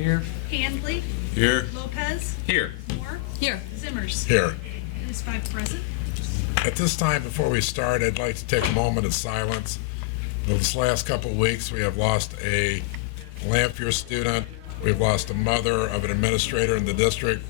Here. Handley. Here. Lopez. Here. Moore. Here. Zimmers. Here. It is 5 present. At this time, before we start, I'd like to take a moment of silence. This last couple of weeks, we have lost a Lanphier student, we've lost a mother of an administrator in the district,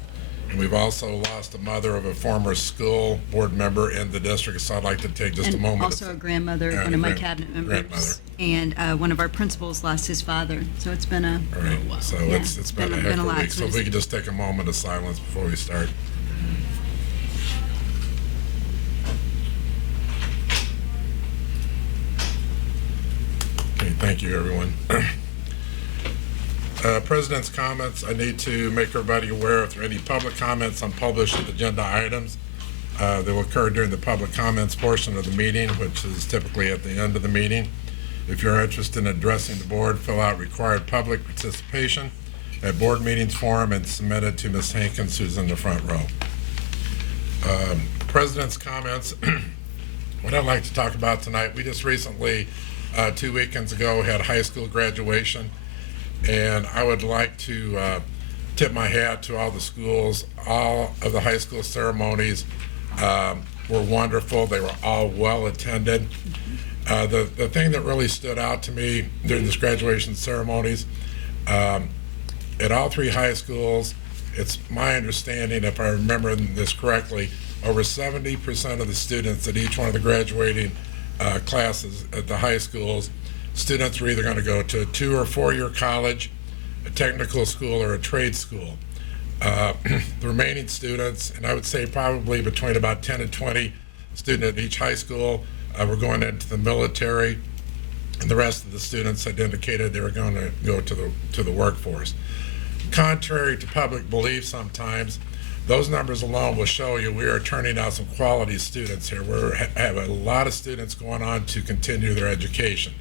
and we've also lost a mother of a former school board member in the district. So I'd like to take just a And moment. also a grandmother, Yeah, one of my grand- cabinet grandmother. members. And one of our principals lost his father. So it's been a, All right, so Yeah, it's been a been heck a of a lot. week. So So if just- we could just take a moment of silence before we start. Okay, thank you, everyone. President's comments, I need to make everybody aware if there are any public comments on published agenda items that will occur during the public comments portion of the meeting, which is typically at the end of the meeting. If you're interested in addressing the board, fill out required public participation at board meetings form and submit it to Ms. Hankins, who's in the front row. President's comments, what I'd like to talk about tonight, we just recently, 2 weekends ago, had high school graduation, and I would like to tip my hat to all the schools. All of the high school ceremonies were wonderful. They were all well attended. The thing that really stood out to me during this graduation ceremonies, at all 3 high schools, it's my understanding, if I remember this correctly, over 70% of the students at each one of the graduating classes at the high schools, students were either going to go to a 2 or 4 year college, a technical school, or a trade school. The remaining students, and I would say probably between about 10 and 20 students at each high school, were going into the military, and the rest of the students had indicated they were going to go to the workforce. Contrary to public belief sometimes, those numbers alone will show you we are turning out some quality students here. We have a lot of students going on to continue their education.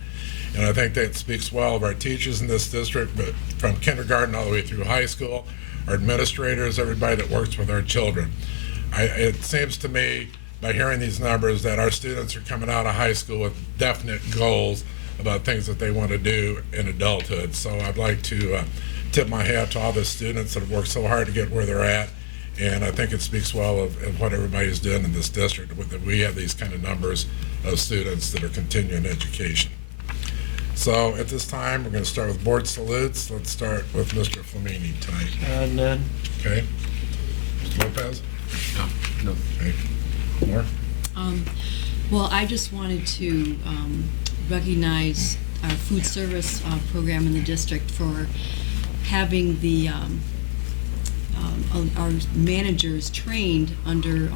And I think that speaks well of our teachers in this district, but from kindergarten all the way through high school, our administrators, everybody that works with our children. It seems to me, by hearing these numbers, that our students are coming out of high school with definite goals about things that they want to do in adulthood. So I'd like to tip my hat to all the students that have worked so hard to get where they're at. And I think it speaks well of what everybody's doing in this district, that we have these kind of numbers of students that are continuing education. So at this time, we're going to start with board salutes. Let's start with Mr. Flamini tonight. None. Okay. Mr. Lopez? No. Okay. More? well, I just wanted to recognize our food service program in the district for having the our managers trained under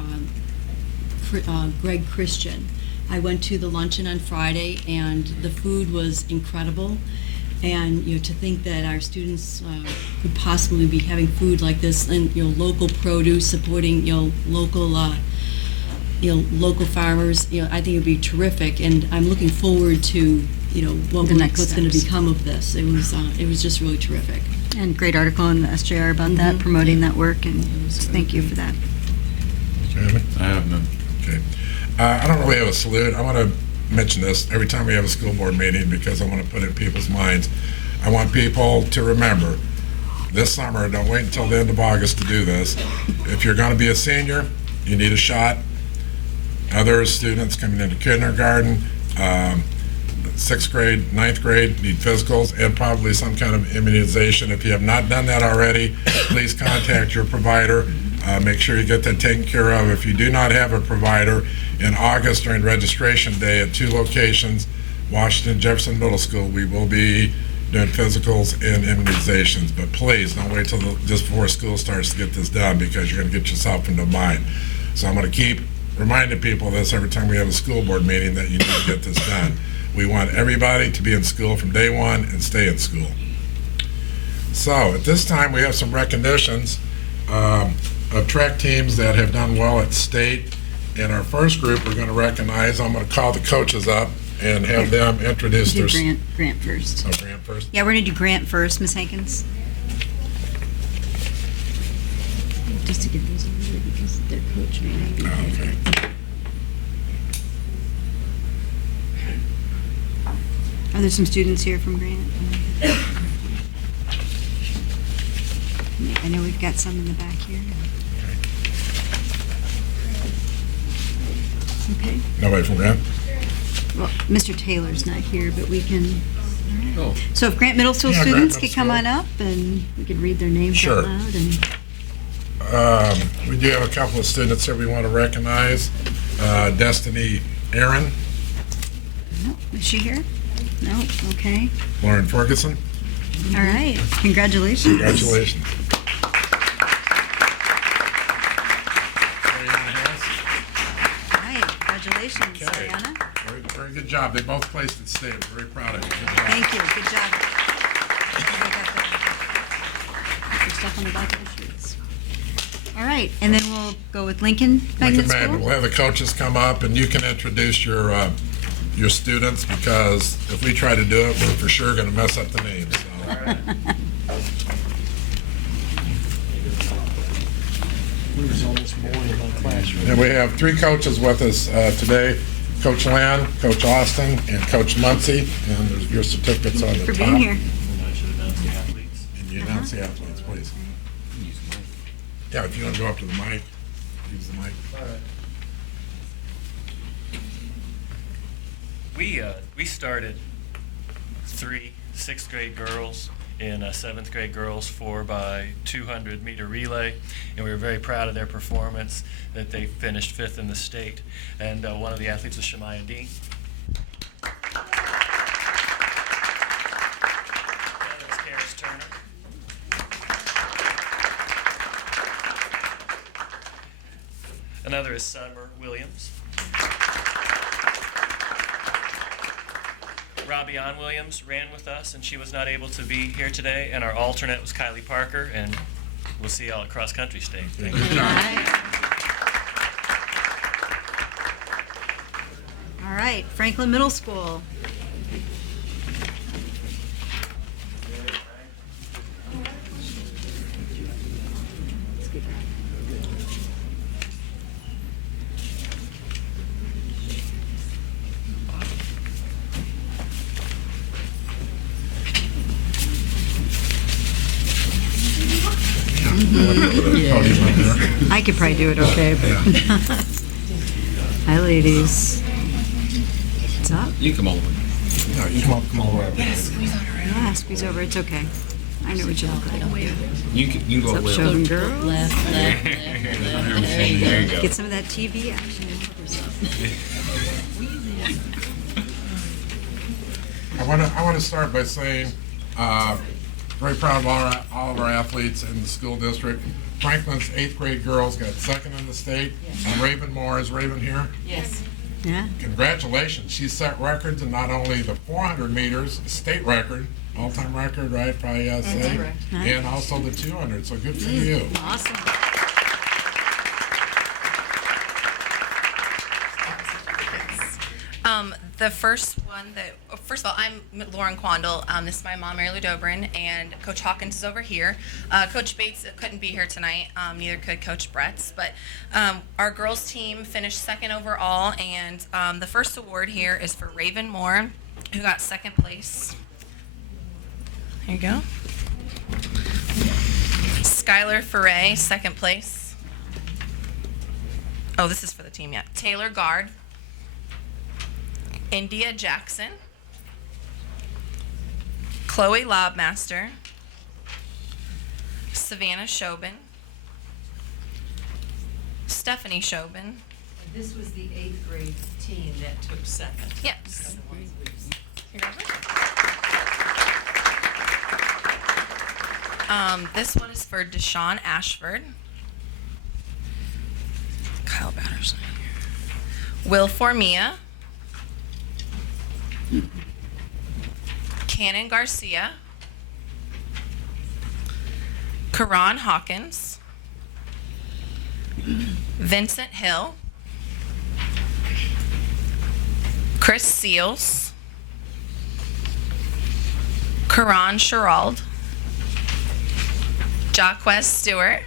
Greg Christian. I went to the luncheon on Friday, and the food was incredible. And to think that our students could possibly be having food like this, and local produce, supporting local local farmers, I think it would be terrific. And I'm looking forward to what's going to become of this. It was just really terrific. And great article in the SJR about that, promoting that work, and so thank you for that. Jeremy? I have none. Okay. I don't really have a salute. I want to mention this every time we have a school board meeting because I want to put it in people's minds. I want people to remember this summer, don't wait until the end of August to do this. If you're going to be a senior, you need a shot. Other students coming into kindergarten, 6th grade, 9th grade, need physicals and probably some kind of immunization. If you have not done that already, please contact your provider. Make sure you get that taken care of. If you do not have a provider, in August during registration day at 2 locations, Washington Jefferson Middle School, we will be doing physicals and immunizations. But please don't wait till just before school starts to get this done, because you're going to get yourself into a bind. So I'm going to keep reminding people of this every time we have a school board meeting, that you need to get this done. We want everybody to be in school from day one and stay in school. So at this time, we have some recognitions of track teams that have done well at state. In our first group, we're going to recognize, I'm going to call the coaches up and have them introduce their... Grant first. Oh, Grant first? Yeah, we're going to do Grant first, Ms. Hankins. Just to get those over there, because their coach may not be Oh, here. okay. Are there some students here from Grant? I know we've got some in the back here. Okay. Nobody from Grant? Well, Mr. Taylor's not here, but we can. Oh. So if Grant Middle School Yeah, Grant students Middle could come School. on up and we could read their names Sure. out loud. And We do have a couple of students that we want to recognize. Destiny Aaron, no, is she here? No. Okay. Lauren Ferguson. All right. Congratulations. Congratulations. Ariana Harris. All right. Congratulations, Okay. Diana. Very, very good job. They both placed at state. We're very proud of you. Good job. Thank you. Good job. They got the stuff on the back of the sheets. All right, and then we'll go with Lincoln Magnet Lincoln Magnet. School. We'll have the coaches come up, and you can introduce your students, because if we try to do it, we're for sure going to mess up the names. So. There's almost more in my classroom. And we have three coaches with us today: Coach Land, Coach Austin, and Coach Muncie. And there's your certificates on the For top. being here. And I should announce the athletes. And you announce the athletes, please. Yeah, if you want to go up to the mic, use the mic. We started 3 6th grade girls in a 7th grade girls 4x200 meter relay, and we were very proud of their performance, that they finished 5th in the state. And one of the athletes was Shemaya Dean. Another was Karis Turner. Another is Summer Williams. Robbie Ann Williams ran with us, and she was not able to be here today. And our alternate was Kylie Parker, and we'll see y'all at cross country state. Thank you. All right. All right, Franklin Middle School. I could probably do it okay, but. Hi, ladies. What's up? You can come all the way. No, you come all the way up. Ah, squeeze over. It's okay. I know what you look like. You can go all the What's way. up, over. showing girls? Left, left, left, left. There you There go. you go. Get some of that TV action. I want to start by saying, very proud of all of our athletes in the school district. Franklin's 8th grade girls got 2nd in the state. And Raven Moore, is Raven here? Yes. Yeah. Congratulations. She set records in not only the 400 meters, state record, all-time record, right, probably say, correct. and also the 200. So good for you. Awesome. The first one first of all, I'm Lauren Quandle. This is my mom, Mary Lou Dobrin, and Coach Hawkins is over here. Coach Bates couldn't be here tonight, neither could Coach Bretz, but our girls team finished 2nd overall, and the first award here is for Raven Moore, who got 2nd place. There you go. Skylar Foray, 2nd place. Oh, this is for the team, yeah. Taylor Gard. India Jackson, Chloe Lobmaster, Savannah Shobin, Stephanie Shobin. This was the 8th grade team that took 2nd. Yes. This one is for Deshaun Ashford, Kyle Batterson, Will Formia, Cannon Garcia, Karan Hawkins, Vincent Hill, Chris Seals, Karan Sherald, Jaquez Stewart,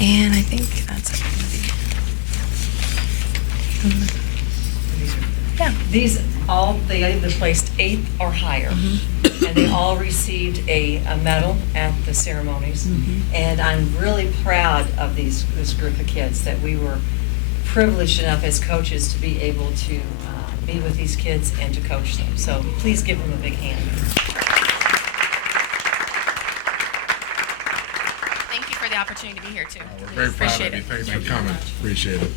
and I think that's it. They either placed 8th or higher, and they all received a medal at the ceremonies. And I'm really proud of this group of kids, that we were privileged enough as coaches to be able to be with these kids and to coach them. So please give them a big hand. Thank you for the opportunity to be here too. We're very proud Appreciate of you. it. Thanks for coming. Appreciate it.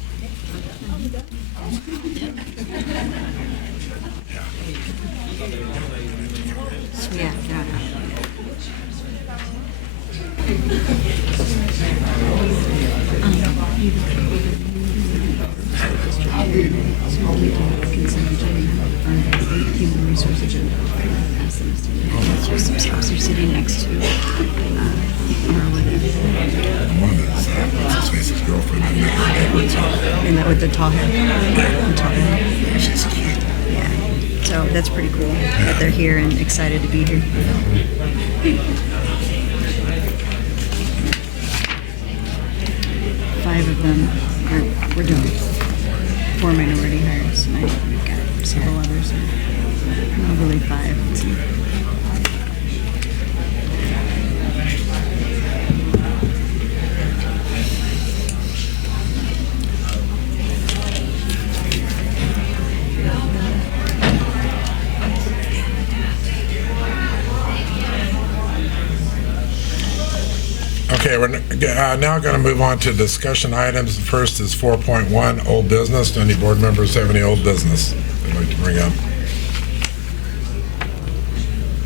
Yeah, yeah. Human resource agenda. They're sitting next to, or whatever. One of those, what's his face's girlfriend, I met her in Edwards. And that with the tall head. The tall head. She's cute. Yeah. So that's pretty cool that they're here and excited to be here. 5 of them we're doing 4 minority hires tonight. We've got several others. I believe 5. Let's see. Okay, we're now going to move on to discussion items. The first is 4.1, old business. Do any board members have any old business they'd like to bring up?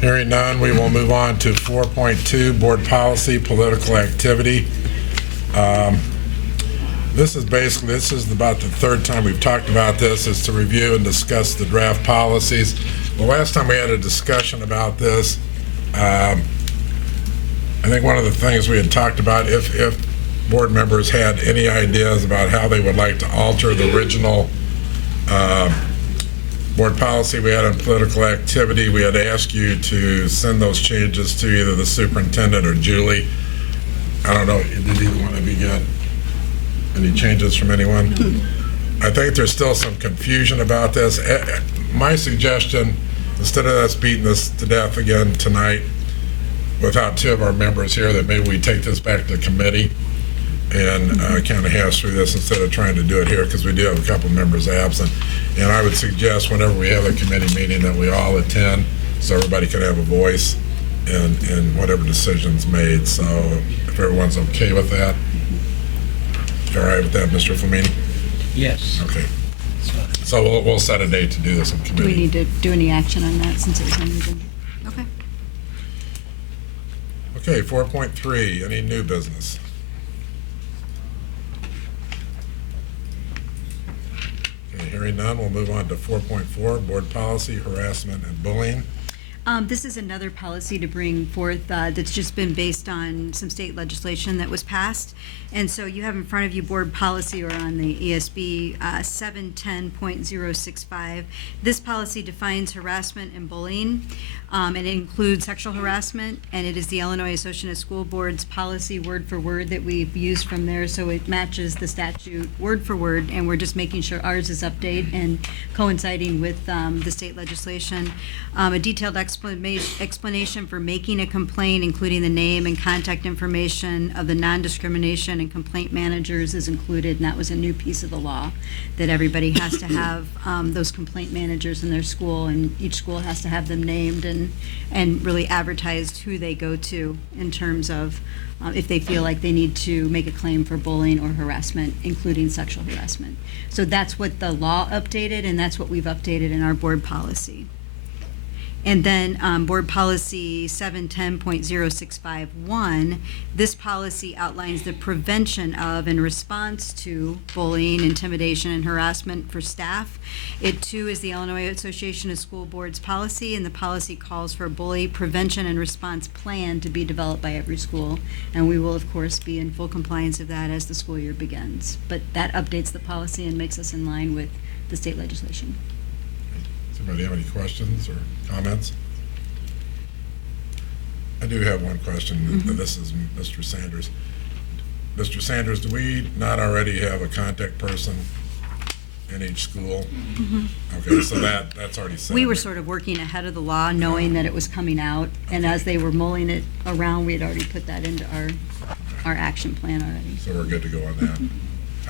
Hearing none, we will move on to 4.2, board policy, political activity. This is about the third time we've talked about this, is to review and discuss the draft policies. The last time we had a discussion about this, I think one of the things we had talked about, if board members had any ideas about how they would like to alter the original board policy we had on political activity, we had asked you to send those changes to either the superintendent or Julie. I don't know, did either one of you get any changes from anyone? I think there's still some confusion about this. My suggestion, instead of us beating this to death again tonight, without 2 of our members here, that maybe we take this back to committee and kind of hash through this instead of trying to do it here, because we do have a couple members absent. And I would suggest whenever we have a committee meeting that we all attend, so everybody can have a voice in whatever decision's made. So if everyone's okay with that, you all right with that, Mr. Flamini? Yes. Okay. So we'll set a date to do this in Do committee. we need to do any action on that since it was on the agenda? Okay. Okay, 4.3, any new business? Okay, hearing none, we'll move on to 4.4, board policy, harassment and bullying. This is another policy to bring forth that's just been based on some state legislation that was passed. And so you have in front of you board policy, or on the ESB 710.065. This policy defines harassment and bullying. It includes sexual harassment, and it is the Illinois Association of School Boards policy word for word that we've used from there. So it matches the statute word for word, and we're just making sure ours is updated and coinciding with the state legislation. A detailed explanation for making a complaint, including the name and contact information of the non-discrimination and complaint managers, is included, and that was a new piece of the law, that everybody has to have those complaint managers in their school, and each school has to have them named and really advertised who they go to in terms of if they feel like they need to make a claim for bullying or harassment, including sexual harassment. So that's what the law updated, and that's what we've updated in our board policy. And then Board Policy 710.0651, this policy outlines the prevention of and response to bullying, intimidation, and harassment for staff. It too is the Illinois Association of School Boards policy, and the policy calls for a bully prevention and response plan to be developed by every school. And we will, of course, be in full compliance of that as the school year begins. But that updates the policy and makes us in line with the state legislation. Does anybody have any questions or comments? I do have one question. This is Mr. Sanders. Mr. Sanders, do we not already have a contact person in each school. Okay, so that's already set. We were sort of working ahead of the law, knowing that it was coming out, and as they were mulling it around, we had already put that into our action plan already. So we're good to go on that.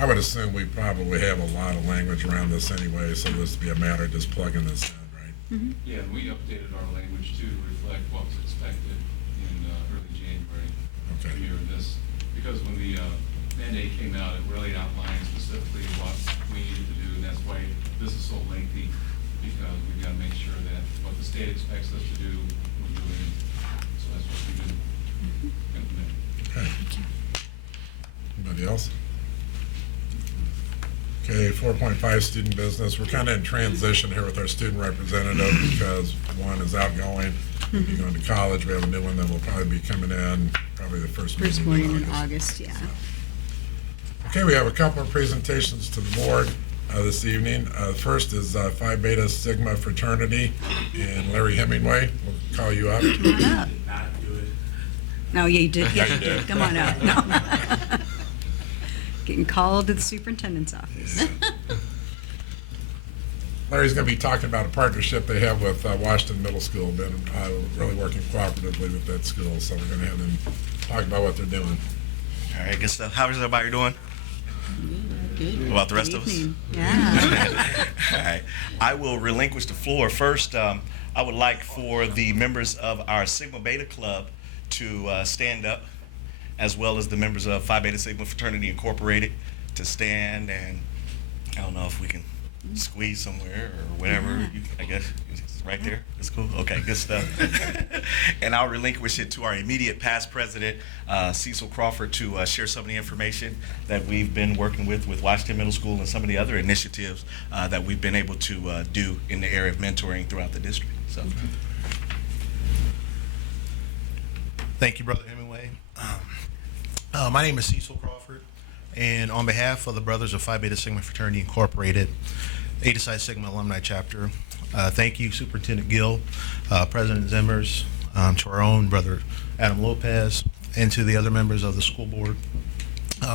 I would assume we probably have a lot of language around this anyway, so this would be a matter of just plugging this in, right? Yeah, and we updated our language too to reflect what was expected in early January. Okay. To mirror this, because when the mandate came out, it really outlined specifically what we needed to do, and that's why this is so lengthy, because we've got to make sure that what the state expects us to do, we're doing. So that's what we've been implementing. Okay. Anybody else? Okay, 4.5 student business. We're kind of in transition here with our student representative because one is outgoing, will be going to college. We have a new one that will probably be coming in probably the first First meeting morning in August, yeah. Okay, we have a couple of presentations to the board this evening. First is Phi Beta Sigma fraternity, and Larry Hemingway, we'll call you up. Come on up. No, yeah, you did. Yeah, you did. Come on up. No. Getting called to the superintendent's office. Larry's going to be talking about a partnership they have with Washington Middle School, been really working cooperatively with that school, so we're going to have them talk about what they're doing. All right, good stuff. How is everybody doing? Good. What about the rest Good of us? evening. Yeah. All right. I will relinquish the floor. First, I would like for the members of our Sigma Beta Club to stand up, as well as the members of Phi Beta Sigma Fraternity Incorporated to stand, and I don't know if we can squeeze somewhere or whatever. I guess it's right there. That's cool. Okay, good stuff. And I'll relinquish it to our immediate past president, Cecil Crawford, to share some of the information that we've been working with Washington Middle School and some of the other initiatives that we've been able to do in the area of mentoring throughout the district. So. Thank you, Brother Hemingway. My name is Cecil Crawford, and on behalf of the Brothers of Phi Beta Sigma Fraternity Incorporated, Eta Psi Sigma Alumni Chapter, thank you, Superintendent Gill, President Zimmers, to our own Brother Adam Lopez, and to the other members of the school board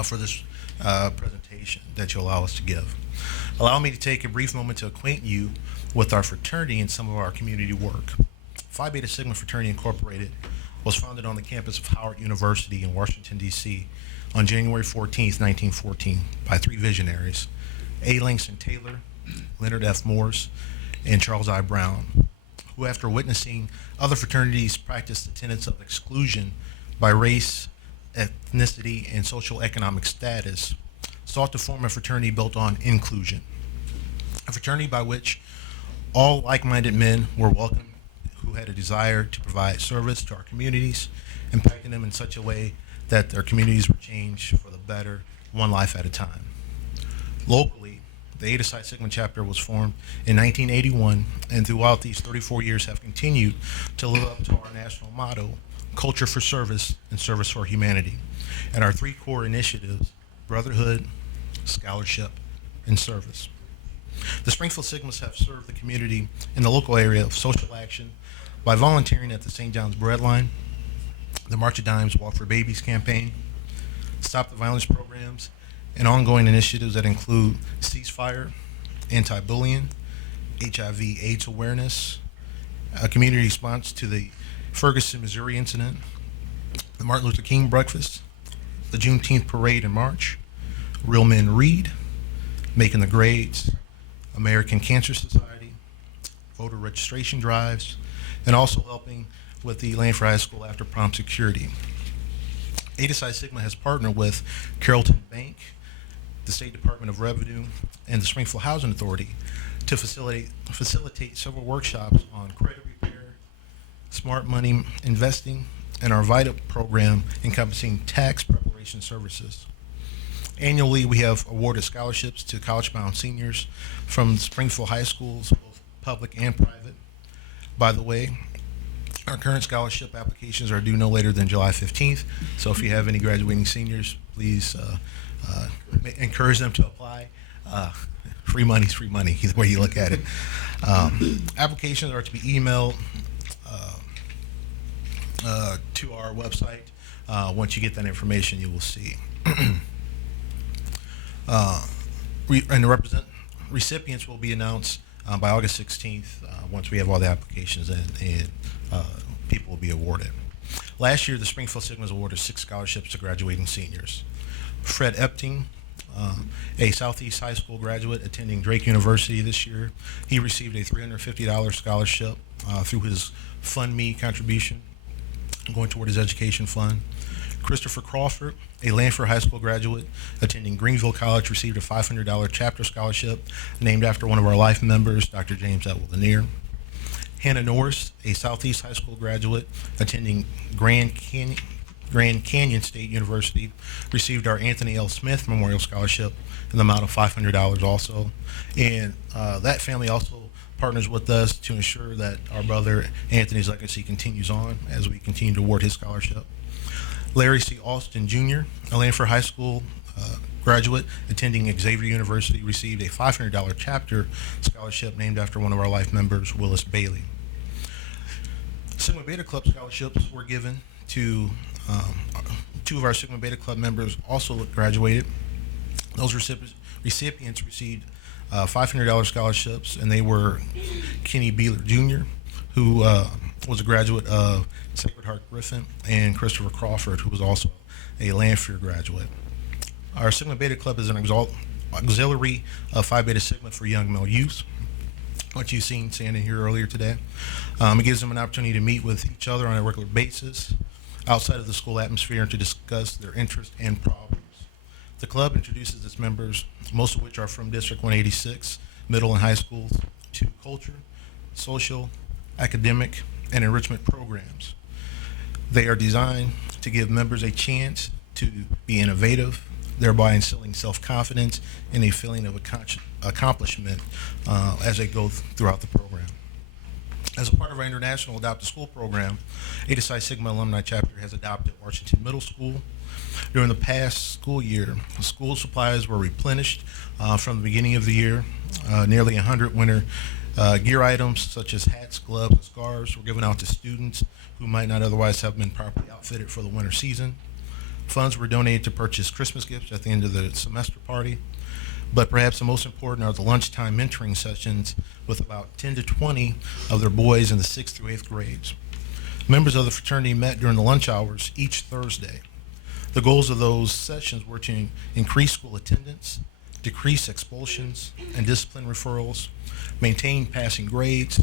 for this presentation that you allow us to give. Allow me to take a brief moment to acquaint you with our fraternity and some of our community work. Phi Beta Sigma Fraternity Incorporated was founded on the campus of Howard University in Washington, D.C. on January 14th, 1914 by three visionaries, A. Langston Taylor, Leonard F. Morse, and Charles I. Brown, who, after witnessing other fraternities practice the tenets of exclusion by race, ethnicity, and social economic status, sought to form a fraternity built on inclusion, a fraternity by which all like-minded men were welcome who had a desire to provide service to our communities, impacting them in such a way that their communities were changed for the better, one life at a time. Locally, the Eta Psi Sigma chapter was formed in 1981, and throughout these 34 years have continued to live up to our national motto, culture for service and service for humanity, and our three core initiatives, brotherhood, scholarship, and service. The Springfield Sigmas have served the community in the local area of social action by volunteering at the St. John's Breadline, the March of Dimes Walk for Babies campaign, Stop the Violence programs, and ongoing initiatives that include ceasefire, anti-bullying, HIV/AIDS awareness, a community response to the Ferguson, Missouri incident, the Martin Luther King breakfast, the Juneteenth parade in March, Real Men Read, Making the Grades, American Cancer Society, voter registration drives, and also helping with the Lanford High School after prom security. Eta Psi Sigma has partnered with Carrollton Bank, the State Department of Revenue, and the Springfield Housing Authority to facilitate several workshops on credit repair, smart money investing, and our VITA program encompassing tax preparation services. Annually, we have awarded scholarships to college-bound seniors from Springfield High Schools, both public and private. By the way, our current scholarship applications are due no later than July 15th, so if you have any graduating seniors, please encourage them to apply. Free money's free money, either way you look at it. Applications are to be emailed to our website. Once you get that information, you will see. And the recipients will be announced by August 16th once we have all the applications in, and people will be awarded. Last year, the Springfield Sigmas awarded 6 scholarships to graduating seniors. Fred Epting, a Southeast High School graduate attending Drake University this year, he received a $350 scholarship through his Fund Me contribution going toward his education fund. Christopher Crawford, a Lanford High School graduate attending Greenville College, received a $500 chapter scholarship named after one of our life members, Dr. James Atwell Lanier. Hannah Norris, a Southeast High School graduate attending Grand Canyon State University, received our Anthony L. Smith Memorial Scholarship in the amount of $500 also. And that family also partners with us to ensure that our brother Anthony's legacy continues on as we continue to award his scholarship. Larry C. Austin Jr., a Lanford High School graduate attending Xavier University, received a $500 chapter scholarship named after one of our life members, Willis Bailey. Sigma Beta Club scholarships were given to 2 of our Sigma Beta Club members also graduated. Those recipients received $500 scholarships, and they were Kenny Beeler Jr., who was a graduate of Sacred Heart Griffin, and Christopher Crawford, who was also a Lanford graduate. Our Sigma Beta Club is an auxiliary of Phi Beta Sigma for young male youth, what you've seen standing here earlier today. It gives them an opportunity to meet with each other on a regular basis outside of the school atmosphere and to discuss their interests and problems. The club introduces its members, most of which are from District 186, middle and high schools, to culture, social, academic, and enrichment programs. They are designed to give members a chance to be innovative, thereby instilling self-confidence and a feeling of accomplishment as they go throughout the program. As a part of our International Adopt a School program, Eta Psi Sigma Alumni Chapter has adopted Washington Middle School. During the past school year, school supplies were replenished from the beginning of the year. Nearly 100 winter gear items such as hats, gloves, and scarves were given out to students who might not otherwise have been properly outfitted for the winter season. Funds were donated to purchase Christmas gifts at the end of the semester party. But perhaps the most important are the lunchtime mentoring sessions with about 10 to 20 of their boys in the 6th through 8th grades. Members of the fraternity met during the lunch hours each Thursday. The goals of those sessions were to increase school attendance, decrease expulsions and discipline referrals, maintain passing grades,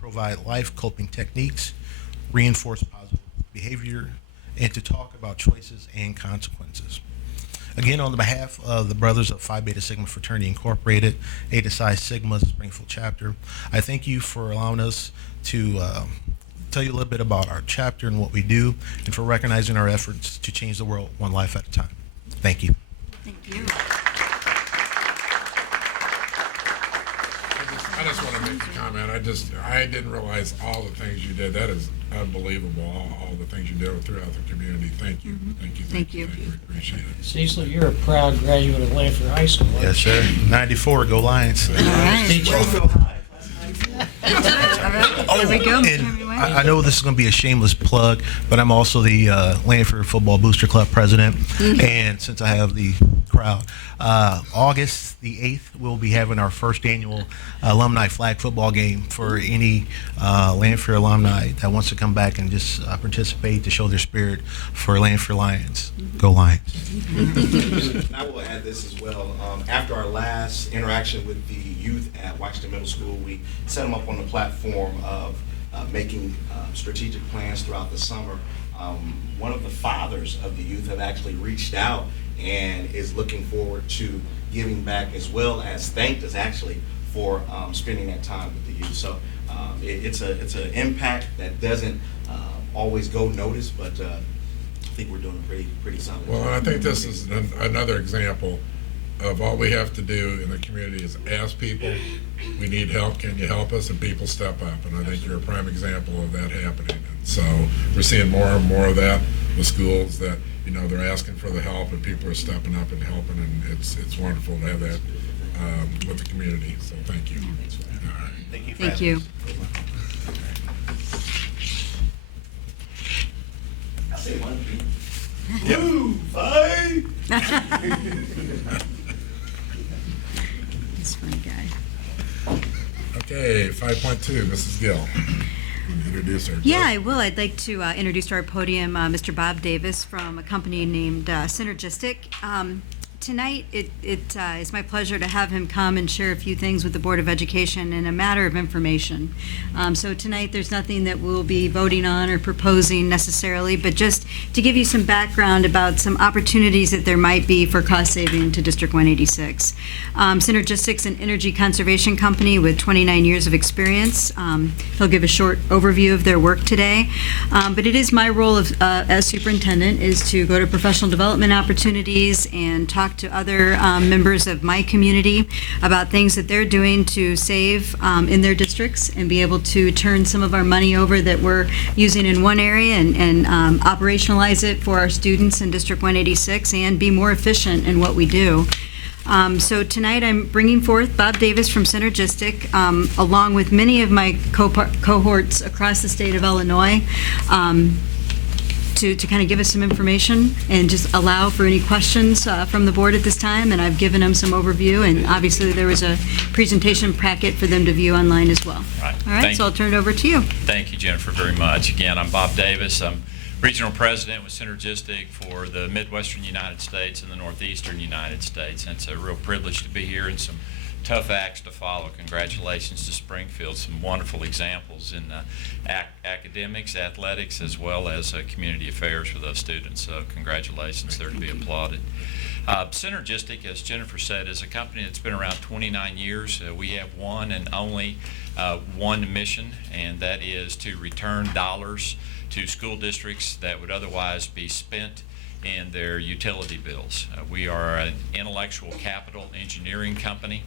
provide life coping techniques, reinforce positive behavior, and to talk about choices and consequences. Again, on the behalf of the Brothers of Phi Beta Sigma Fraternity Incorporated, Eta Psi Sigma Springfield Chapter, I thank you for allowing us to tell you a little bit about our chapter and what we do, and for recognizing our efforts to change the world one life at a time. Thank you. Thank you. I just want to make a comment. I didn't realize all the things you did. That is unbelievable, all the things you did throughout the community. Thank you. Thank you. Thank you. We appreciate it. Cecil, you're a proud graduate of Lanford High School, aren't Yes, sir. 94, go Lions. All right. Teacher. There we go. And I know this is going to be a shameless plug, but I'm also the Lanford Football Booster Club president. And since I have the crowd, August the 8th, we'll be having our first annual alumni flag football game for any Lanford alumni that wants to come back and just participate to show their spirit for Lanford Lions. Go Lions. I will add this as well. After our last interaction with the youth at Washington Middle School, we set them up on the platform of making strategic plans throughout the summer. One of the fathers of the youth have actually reached out and is looking forward to giving back, as well as thanked us actually for spending that time with the youth. So it's an impact that doesn't always go noticed, but I think we're doing a pretty solid Well, job. I think this is another example of all we have to do in the community is ask people, we need help, can you help us? And people step up. And I think you're a prime example of that happening. And so we're seeing more and more of that with schools that, they're asking for the help and people are stepping up and helping. And it's wonderful to have that with the community. So thank you. All right. Thank you. Thank you. I'll say one thing. Woo, fight! This funny guy. Okay, 5.2, Mrs. Gill. Introduce her. Yeah, I will. I'd like to introduce to our podium Mr. Bob Davis from a company named Synergistic. Tonight, it is my pleasure to have him come and share a few things with the Board of Education in a matter of information. So tonight, there's nothing that we'll be voting on or proposing necessarily, but just to give you some background about some opportunities that there might be for cost saving to District 186. Synergistic's an energy conservation company with 29 years of experience. He'll give a short overview of their work today. But it is my role as superintendent is to go to professional development opportunities and talk to other members of my community about things that they're doing to save in their districts and be able to turn some of our money over that we're using in one area and operationalize it for our students in District 186 and be more efficient in what we do. So tonight I'm bringing forth Bob Davis from Synergistic, along with many of my cohorts across the state of Illinois, to kind of give us some information and just allow for any questions from the board at this time. And I've given them some overview, and obviously there was a presentation packet for them to view online as well. Right. All right, so I'll turn it over to you. Thank you, Jennifer, very much. Again, I'm Bob Davis. I'm Regional President with Synergistic for the Midwestern United States and the Northeastern United States. And it's a real privilege to be here and some tough acts to follow. Congratulations to Springfield. Some wonderful examples in academics, athletics, as well as community affairs for those students. So congratulations, they're to be applauded. Synergistic, as Jennifer said, is a company that's been around 29 years. We have one and only one mission, and that is to return dollars to school districts that would otherwise be spent in their utility bills. We are an intellectual capital engineering company.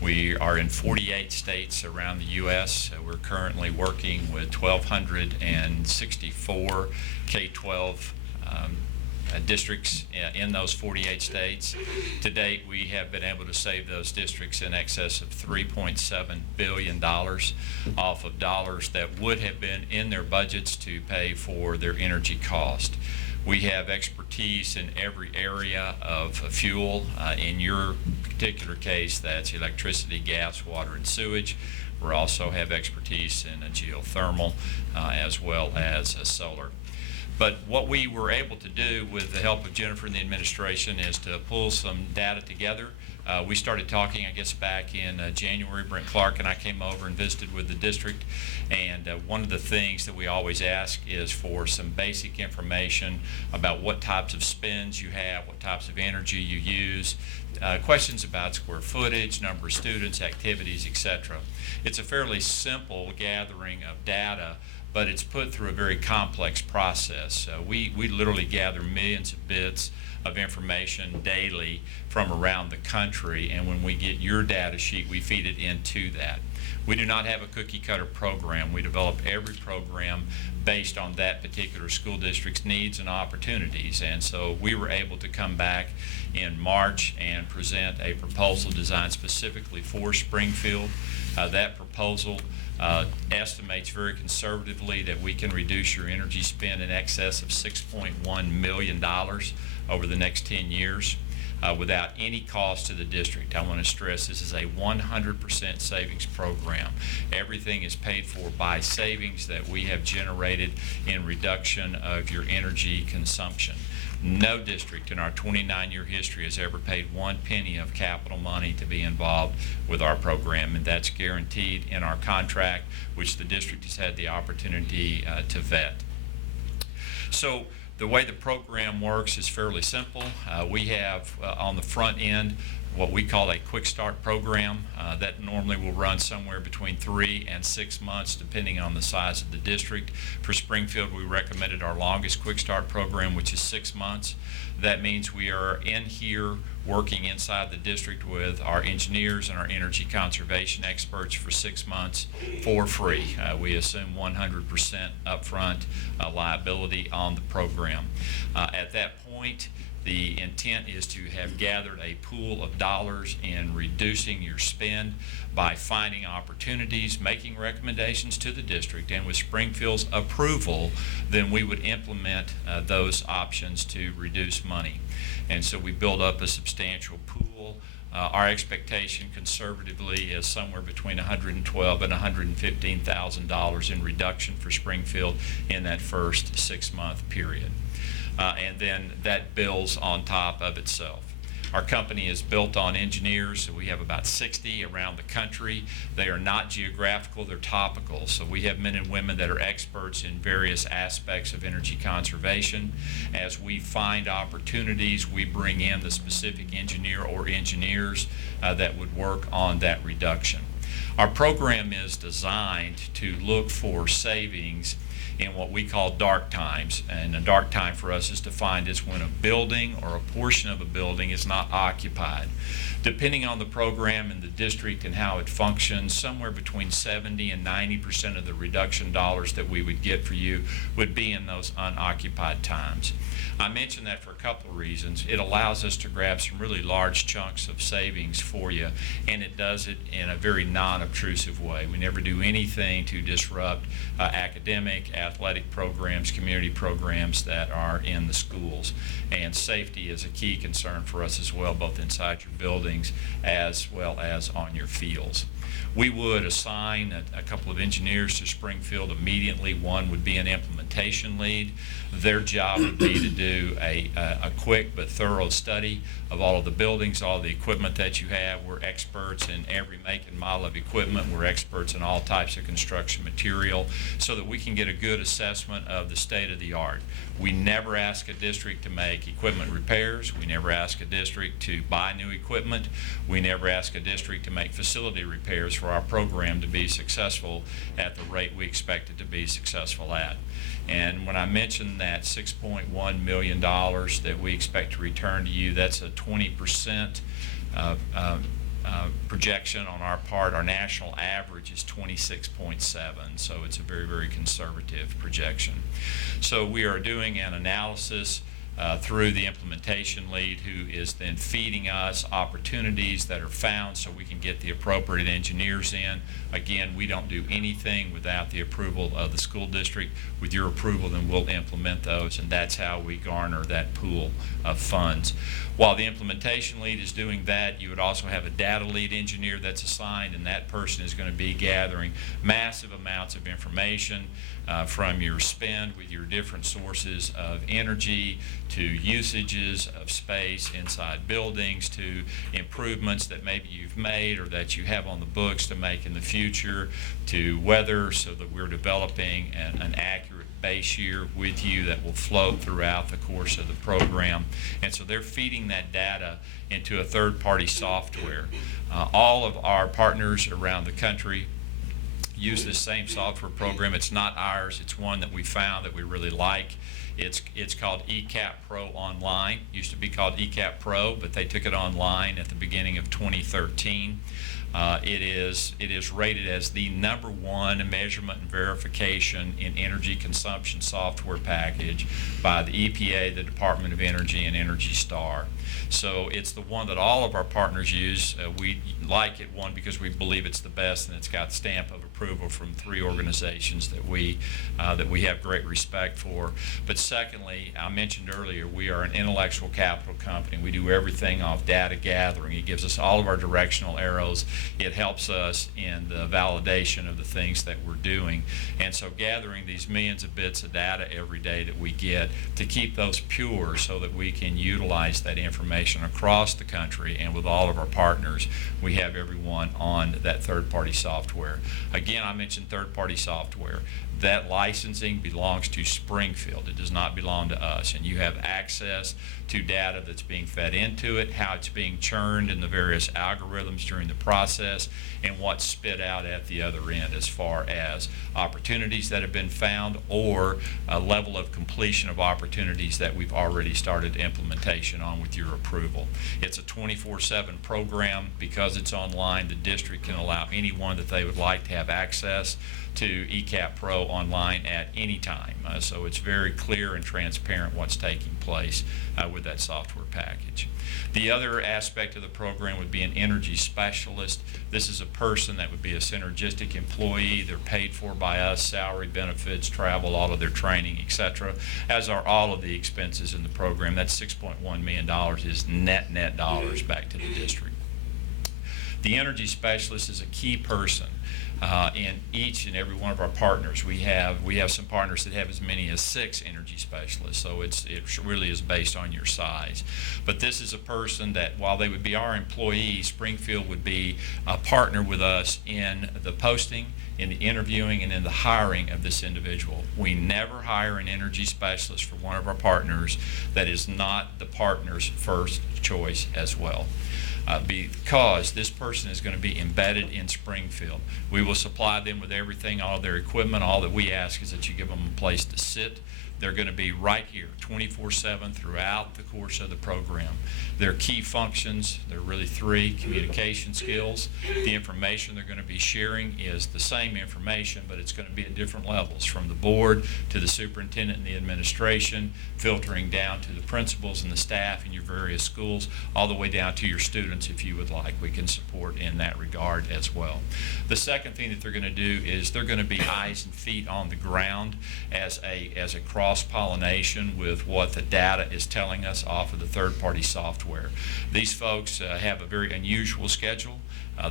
We are in 48 states around the U.S. We're currently working with 1,264 K-12 districts in those 48 states. To date, we have been able to save those districts in excess of $3.7 billion off of dollars that would have been in their budgets to pay for their energy cost. We have expertise in every area of fuel. In your particular case, that's electricity, gas, water, and sewage. We also have expertise in geothermal as well as solar. But what we were able to do with the help of Jennifer and the administration is to pull some data together. We started talking, I guess, back in January. Brent Clark and I came over and visited with the district. And one of the things that we always ask is for some basic information about what types of spends you have, what types of energy you use, questions about square footage, number of students, activities, etc. It's a fairly simple gathering of data, but it's put through a very complex process. We literally gather millions of bits of information daily from around the country, and when we get your data sheet, we feed it into that. We do not have a cookie cutter program. We develop every program based on that particular school district's needs and opportunities. And so we were able to come back in March and present a proposal designed specifically for Springfield. That proposal estimates very conservatively that we can reduce your energy spend in excess of $6.1 million over the next 10 years. Without any cost to the district. I want to stress this is a 100% savings program. Everything is paid for by savings that we have generated in reduction of your energy consumption. No district in our 29-year history has ever paid one penny of capital money to be involved with our program, and that's guaranteed in our contract, which the district has had the opportunity to vet. So the way the program works is fairly simple. We have on the front end what we call a quick start program that normally will run somewhere between 3 and 6 months depending on the size of the district. For Springfield, we recommended our longest quick start program, which is 6 months. That means we are in here working inside the district with our engineers and our energy conservation experts for 6 months for free. We assume 100% upfront liability on the program. At that point, the intent is to have gathered a pool of dollars in reducing your spend by finding opportunities, making recommendations to the district, and with Springfield's approval, then we would implement those options to reduce money. And so we build up a substantial pool Our expectation conservatively is somewhere between $112,000 and $115,000 in reduction for Springfield in that first 6-month period. And then that builds on top of itself. Our company is built on engineers, so we have about 60 around the country. They are not geographical, they're topical. So we have men and women that are experts in various aspects of energy conservation. As we find opportunities, we bring in the specific engineer or engineers that would work on that reduction. Our program is designed to look for savings in what we call dark times. And a dark time for us is defined as when a building or a portion of a building is not occupied. Depending on the program and the district and how it functions, somewhere between 70 and 90% of the reduction dollars that we would get for you would be in those unoccupied times. I mention that for a couple of reasons. It allows us to grab some really large chunks of savings for you, and it does it in a very non-obtrusive way. We never do anything to disrupt academic, athletic programs, community programs that are in the schools. And safety is a key concern for us as well, both inside your buildings as well as on your fields. We would assign a couple of engineers to Springfield immediately. One would be an implementation lead. Their job would be to do a quick but thorough study of all of the buildings, all the equipment that you have. We're experts in every make and model of equipment. We're experts in all types of construction material so that we can get a good assessment of the state of the art. We never ask a district to make equipment repairs. We never ask a district to buy new equipment. We never ask a district to make facility repairs for our program to be successful at the rate we expect it to be successful at. And when I mentioned that $6.1 million that we expect to return to you, that's a 20% projection on our part. Our national average is 26.7, so it's a very, very conservative projection. So we are doing an analysis through the implementation lead, who is then feeding us opportunities that are found so we can get the appropriate engineers in. Again, we don't do anything without the approval of the school district. With your approval, then we'll implement those, and that's how we garner that pool of funds. While the implementation lead is doing that, you would also have a data lead engineer that's assigned, and that person is going to be gathering massive amounts of information from your spend with your different sources of energy, to usages of space inside buildings, to improvements that maybe you've made or that you have on the books to make in the future, to weather, so that we're developing an accurate base year with you that will flow throughout the course of the program. And so they're feeding that data into a third-party software. All of our partners around the country use this same software program. It's not ours. It's one that we found that we really like. It's called ECAP Pro Online. Used to be called ECAP Pro, but they took it online at the beginning of 2013. It is rated as the #1 measurement and verification in energy consumption software package by the EPA, the Department of Energy, and Energy Star. So it's the one that all of our partners use. We like it, one, because we believe it's the best, and it's got stamp of approval from 3 organizations that we have great respect for. But secondly, I mentioned earlier, we are an intellectual capital company. We do everything off data gathering. It gives us all of our directional arrows. It helps us in the validation of the things that we're doing. And so gathering these millions of bits of data every day that we get to keep those pure so that we can utilize that information across the country, and with all of our partners, we have everyone on that third-party software. Again, I mentioned third-party software. That licensing belongs to Springfield. It does not belong to us. And you have access to data that's being fed into it, how it's being churned in the various algorithms during the process, and what's spit out at the other end as far as opportunities that have been found or a level of completion of opportunities that we've already started implementation on with your approval. It's a 24/7 program. Because it's online, the district can allow anyone that they would like to have access to ECAP Pro online at any time. So it's very clear and transparent what's taking place with that software package. The other aspect of the program would be an energy specialist. This is a person that would be a synergistic employee. They're paid for by us, salary, benefits, travel, all of their training, etc., as are all of the expenses in the program. That $6.1 million is net dollars back to the district. The energy specialist is a key person in each and every one of our partners. We have some partners that have as many as 6 energy specialists, so it really is based on your size. But this is a person that, while they would be our employee, Springfield would be a partner with us in the posting, in the interviewing, and in the hiring of this individual. We never hire an energy specialist for one of our partners that is not the partner's first choice as well. Because this person is going to be embedded in Springfield. We will supply them with everything, all their equipment. All that we ask is that you give them a place to sit. They're going to be right here 24/7 throughout the course of the program. Their key functions, there are really 3: communication skills. The information they're going to be sharing is the same information, but it's going to be at different levels, from the board to the superintendent and the administration, filtering down to the principals and the staff in your various schools, all the way down to your students if you would like. We can support in that regard as well. The second thing that they're going to do is they're going to be eyes and feet on the ground as a cross-pollination with what the data is telling us off of the third-party software. These folks have a very unusual schedule.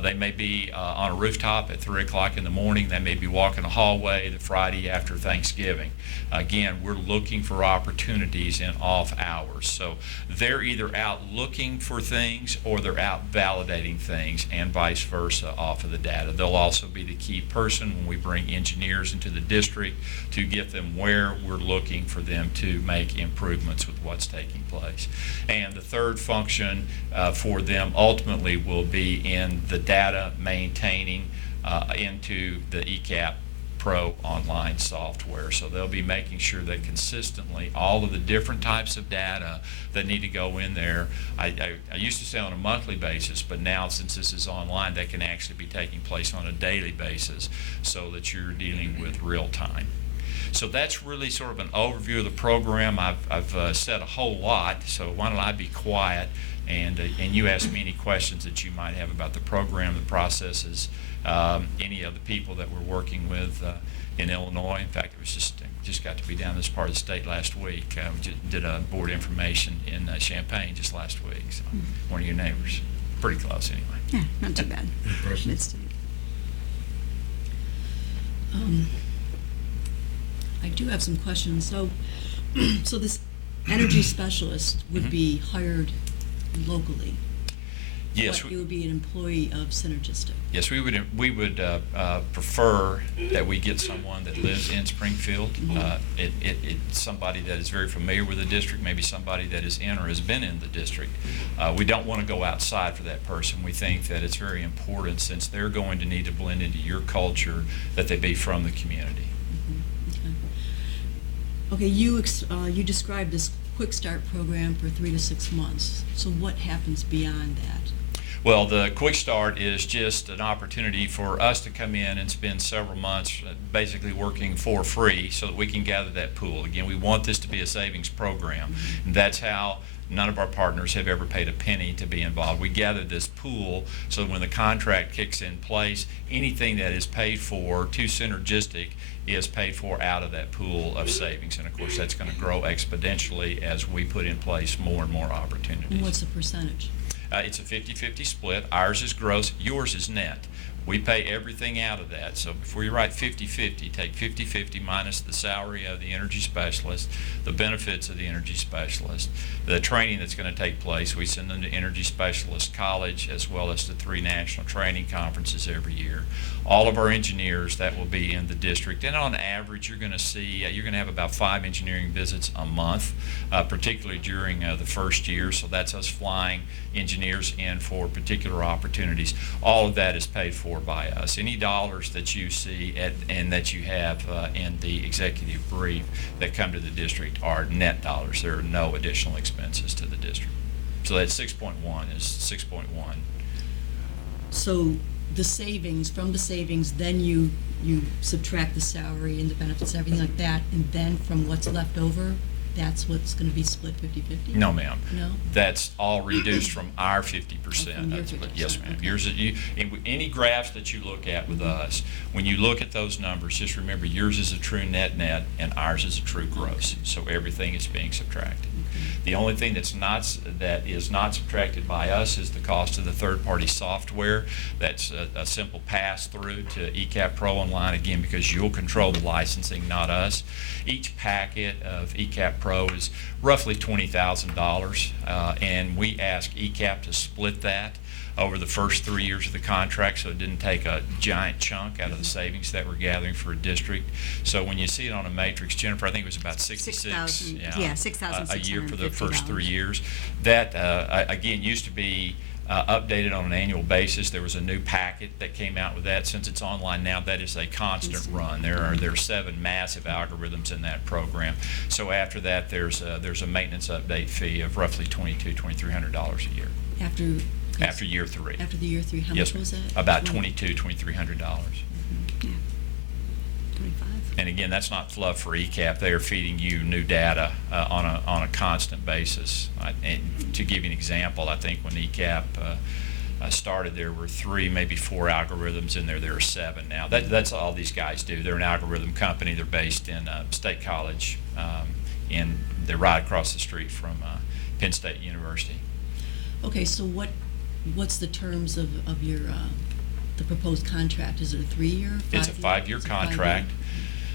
They may be on a rooftop at 3 o'clock in the morning. They may be walking a hallway the Friday after Thanksgiving. Again, we're looking for opportunities in off hours. So they're either out looking for things or they're out validating things, and vice versa off of the data. They'll also be the key person when we bring engineers into the district to get them where we're looking for them to make improvements with what's taking place. And the third function for them ultimately will be in the data maintaining into the ECAP Pro online software. So they'll be making sure that consistently all of the different types of data that need to go in there, I used to say on a monthly basis, but now since this is online, they can actually be taking place on a daily basis so that you're dealing with real time. So that's really sort of an overview of the program. I've said a whole lot, so why don't I be quiet and you ask me any questions that you might have about the program, the processes, any of the people that we're working with in Illinois. In fact, it was just got to be down this part of the state last week. We did a board information in Champaign just last week. So one of your neighbors, pretty close anyway. Yeah, not too bad. Mid-state. I do have some questions. So, so this energy specialist would be hired locally? Yes. But it would be an employee of Synergistic? Yes, we would prefer that we get someone that lives in Springfield. It's somebody that is very familiar with the district, maybe somebody that is in or has been in the district. We don't want to go outside for that person. We think that it's very important, since they're going to need to blend into your culture, that they be from the community. Okay, you described this Quick Start program for 3 to 6 months. So what happens beyond that? Well, the Quick Start is just an opportunity for us to come in and spend several months basically working for free so that we can gather that pool. Again, we want this to be a savings program. And that's how none of our partners have ever paid a penny to be involved. We gather this pool so that when the contract kicks in place, anything that is paid for to Synergistic is paid for out of that pool of savings. And of course, that's going to grow exponentially as we put in place more and more opportunities. And what's the percentage? It's a 50-50 split. Ours is gross, yours is net. We pay everything out of that. So before you write 50-50, take 50-50 minus the salary of the energy specialist, the benefits of the energy specialist, the training that's going to take place. We send them to Energy Specialist College as well as to 3 national training conferences every year. All of our engineers that will be in the district, and on average you're going to have about 5 engineering visits a month, particularly during the first year. So that's us flying engineers in for particular opportunities. All of that is paid for by us. Any dollars that you see and that you have in the executive brief that come to the district are net dollars. There are no additional expenses to the district. So that 6.1 is 6.1. So the savings, from the savings, then you subtract the salary and the benefits, everything like that, and then from what's left over, that's what's going to be split 50/50? No, ma'am. No? That's all reduced from our 50%. From your That's what- Yes, 50%, ma'am. okay. Yours, any graphs that you look at with us, when you look at those numbers, just remember yours is a true net and ours is a true gross. So everything is being subtracted. The only thing that is not subtracted by us is the cost of the third-party software. That's a simple pass-through to ECAP Pro Online, again, because you'll control the licensing, not us. Each packet of ECAP Pro is roughly $20,000, and we ask ECAP to split that over the first 3 years of the contract, so it didn't take a giant chunk out of the savings that we're gathering for a district. So when you see it on a matrix, Jennifer, I think it was about 66 $6,000 a year for the first 3 $650. years. That, again, used to be updated on an annual basis. There was a new packet that came out with that. Since it's online now, that is a constant run. There are 7 massive algorithms in that program. So after that, there's a maintenance update fee of roughly $2,200-$2,300 a year. After year 3. After the year 3, how Yes, much was ma'am. that? About $2,300. Yeah. 25. And again, that's not fluff for ECAP. They are feeding you new data on a constant basis. And to give you an example, I think when ECAP started, there were 3, maybe 4 algorithms in there. There are 7 now. That's all these guys do. They're an algorithm company. They're based in State College, and they're right across the street from Penn State University. Okay, so what's the terms of your, the proposed contract? Is it a 3-year? It's a 5-year It's a 5-year? contract.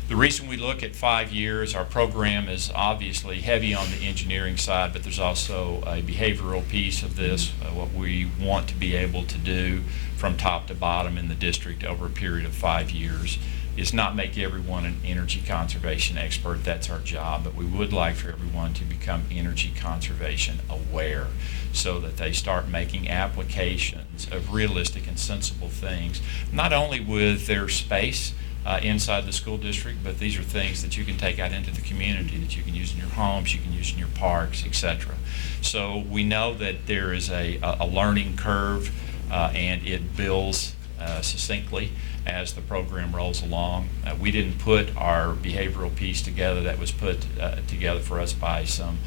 The reason we look at 5 years, our program is obviously heavy on the engineering side, but there's also a behavioral piece of this. What we want to be able to do from top to bottom in the district over a period of 5 years is not make everyone an energy conservation expert. That's our job, but we would like for everyone to become energy conservation aware so that they start making applications of realistic and sensible things, not only with their space inside the school district, but these are things that you can take out into the community, that you can use in your homes, you can use in your parks, etc. So we know that there is a learning curve, and it builds succinctly as the program rolls along. We didn't put our behavioral piece together. That was put together for us by some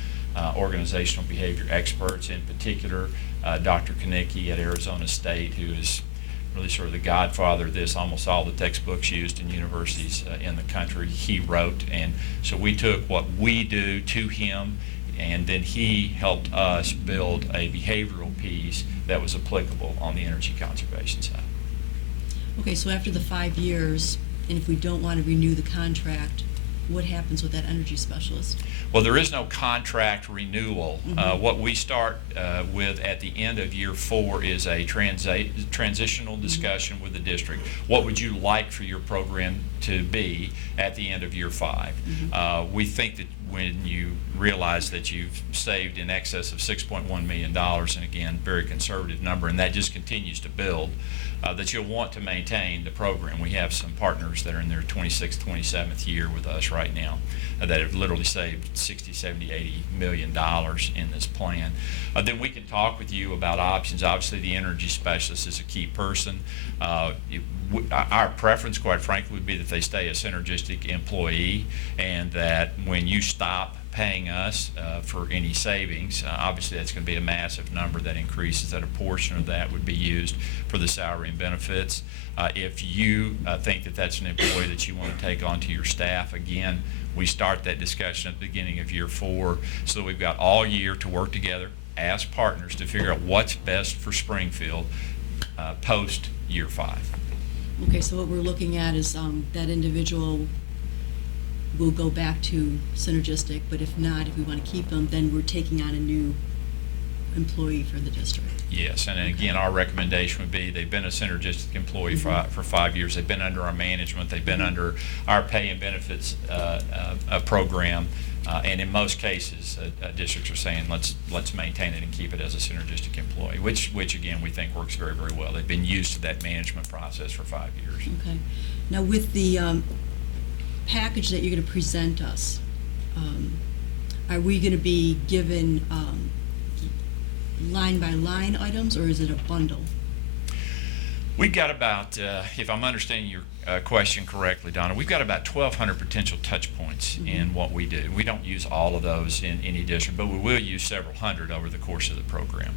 organizational behavior experts, in particular Dr. Kanicki at Arizona State, who is really sort of the godfather of this. Almost all the textbooks used in universities in the country he wrote, and so we took what we do to him, and then he helped us build a behavioral piece that was applicable on the energy conservation side. Okay, so after the 5 years, and if we don't want to renew the contract, what happens with that energy specialist? Well, there is no contract renewal. What we start with at the end of year 4 is a transitional discussion with the district. What would you like for your program to be at the end of year 5? We think that when you realize that you've saved in excess of $6.1 million, and again, very conservative number, and that just continues to build, that you'll want to maintain the program. We have some partners that are in their 26th, 27th year with us right now that have literally saved 60, 70, 80 million dollars in this plan. Then we can talk with you about options. Obviously, the energy specialist is a key person. Our preference, quite frankly, would be that they stay a synergistic employee, and that when you stop paying us for any savings, obviously that's going to be a massive number that increases, that a portion of that would be used for the salary and benefits. If you think that that's an employee that you want to take onto your staff, again, we start that discussion at the beginning of year 4, so we've got all year to work together as partners to figure out what's best for Springfield post year 5. Okay, so what we're looking at is that individual will go back to synergistic, but if not, if we want to keep them, then we're taking on a new employee for the district. Yes, and again, our recommendation would be they've been a synergistic employee for 5 years. They've been under our management. They've been under our pay and benefits program. And in most cases, districts are saying, let's maintain it and keep it as a synergistic employee, which again, we think works very, very well. They've been used to that management process for 5 years. Okay. Now, with the package that you're going to present us, are we going to be given line by line items, or is it a bundle? We've got about, if I'm understanding your question correctly, Donna, we've got about 1,200 potential touch points in what we do. We don't use all of those in any district, but we will use several hundred over the course of the program.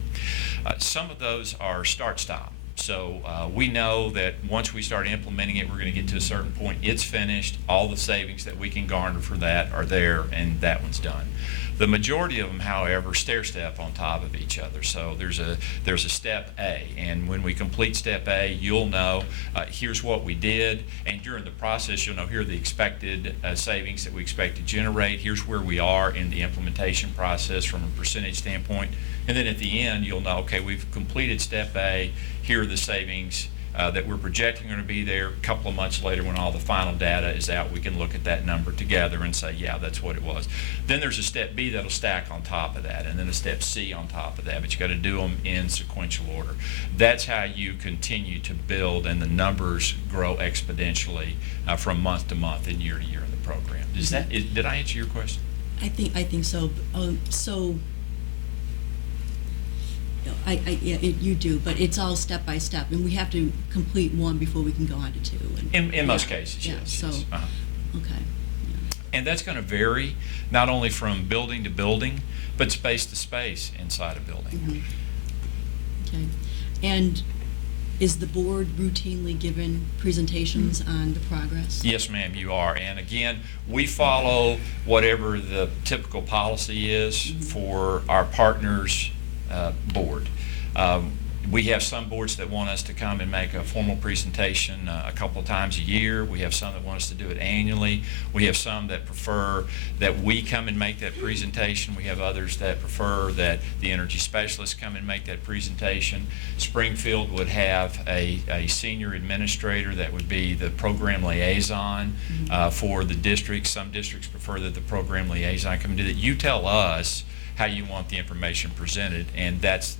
Some of those are start-stop. So we know that once we start implementing it, we're going to get to a certain point. It's finished. All the savings that we can garner for that are there, and that one's done. The majority of them, however, stair-step on top of each other. So there's a step A, and when we complete step A, you'll know here's what we did, and during the process, you'll know here are the expected savings that we expect to generate. Here's where we are in the implementation process from a percentage standpoint, and then at the end, you'll know, okay, we've completed step A. Here are the savings that we're projecting are going to be there. A couple of months later, when all the final data is out, we can look at that number together and say, yeah, that's what it was. Then there's a step B that'll stack on top of that, and then a step C on top of that, but you got to do them in sequential order. That's how you continue to build, and the numbers grow exponentially from month to month and year to year in the program. Did I answer your question? I think so. Yeah, you do, but it's all step by step, and we have to complete one before we can go on to two. And, In most cases, yeah, yes. so, yes. okay. Yeah. And that's going to vary not only from building to building, but space to space inside a building. Okay. And is the board routinely given presentations on the progress? Yes, ma'am, you are. And again, we follow whatever the typical policy is for our partners' board. We have some boards that want us to come and make a formal presentation a couple of times a year. We have some that want us to do it annually. We have some that prefer that we come and make that presentation. We have others that prefer that the energy specialists come and make that presentation. Springfield would have a senior administrator that would be the program liaison for the district. Some districts prefer that the program liaison come and do that. You tell us how you want the information presented, and that's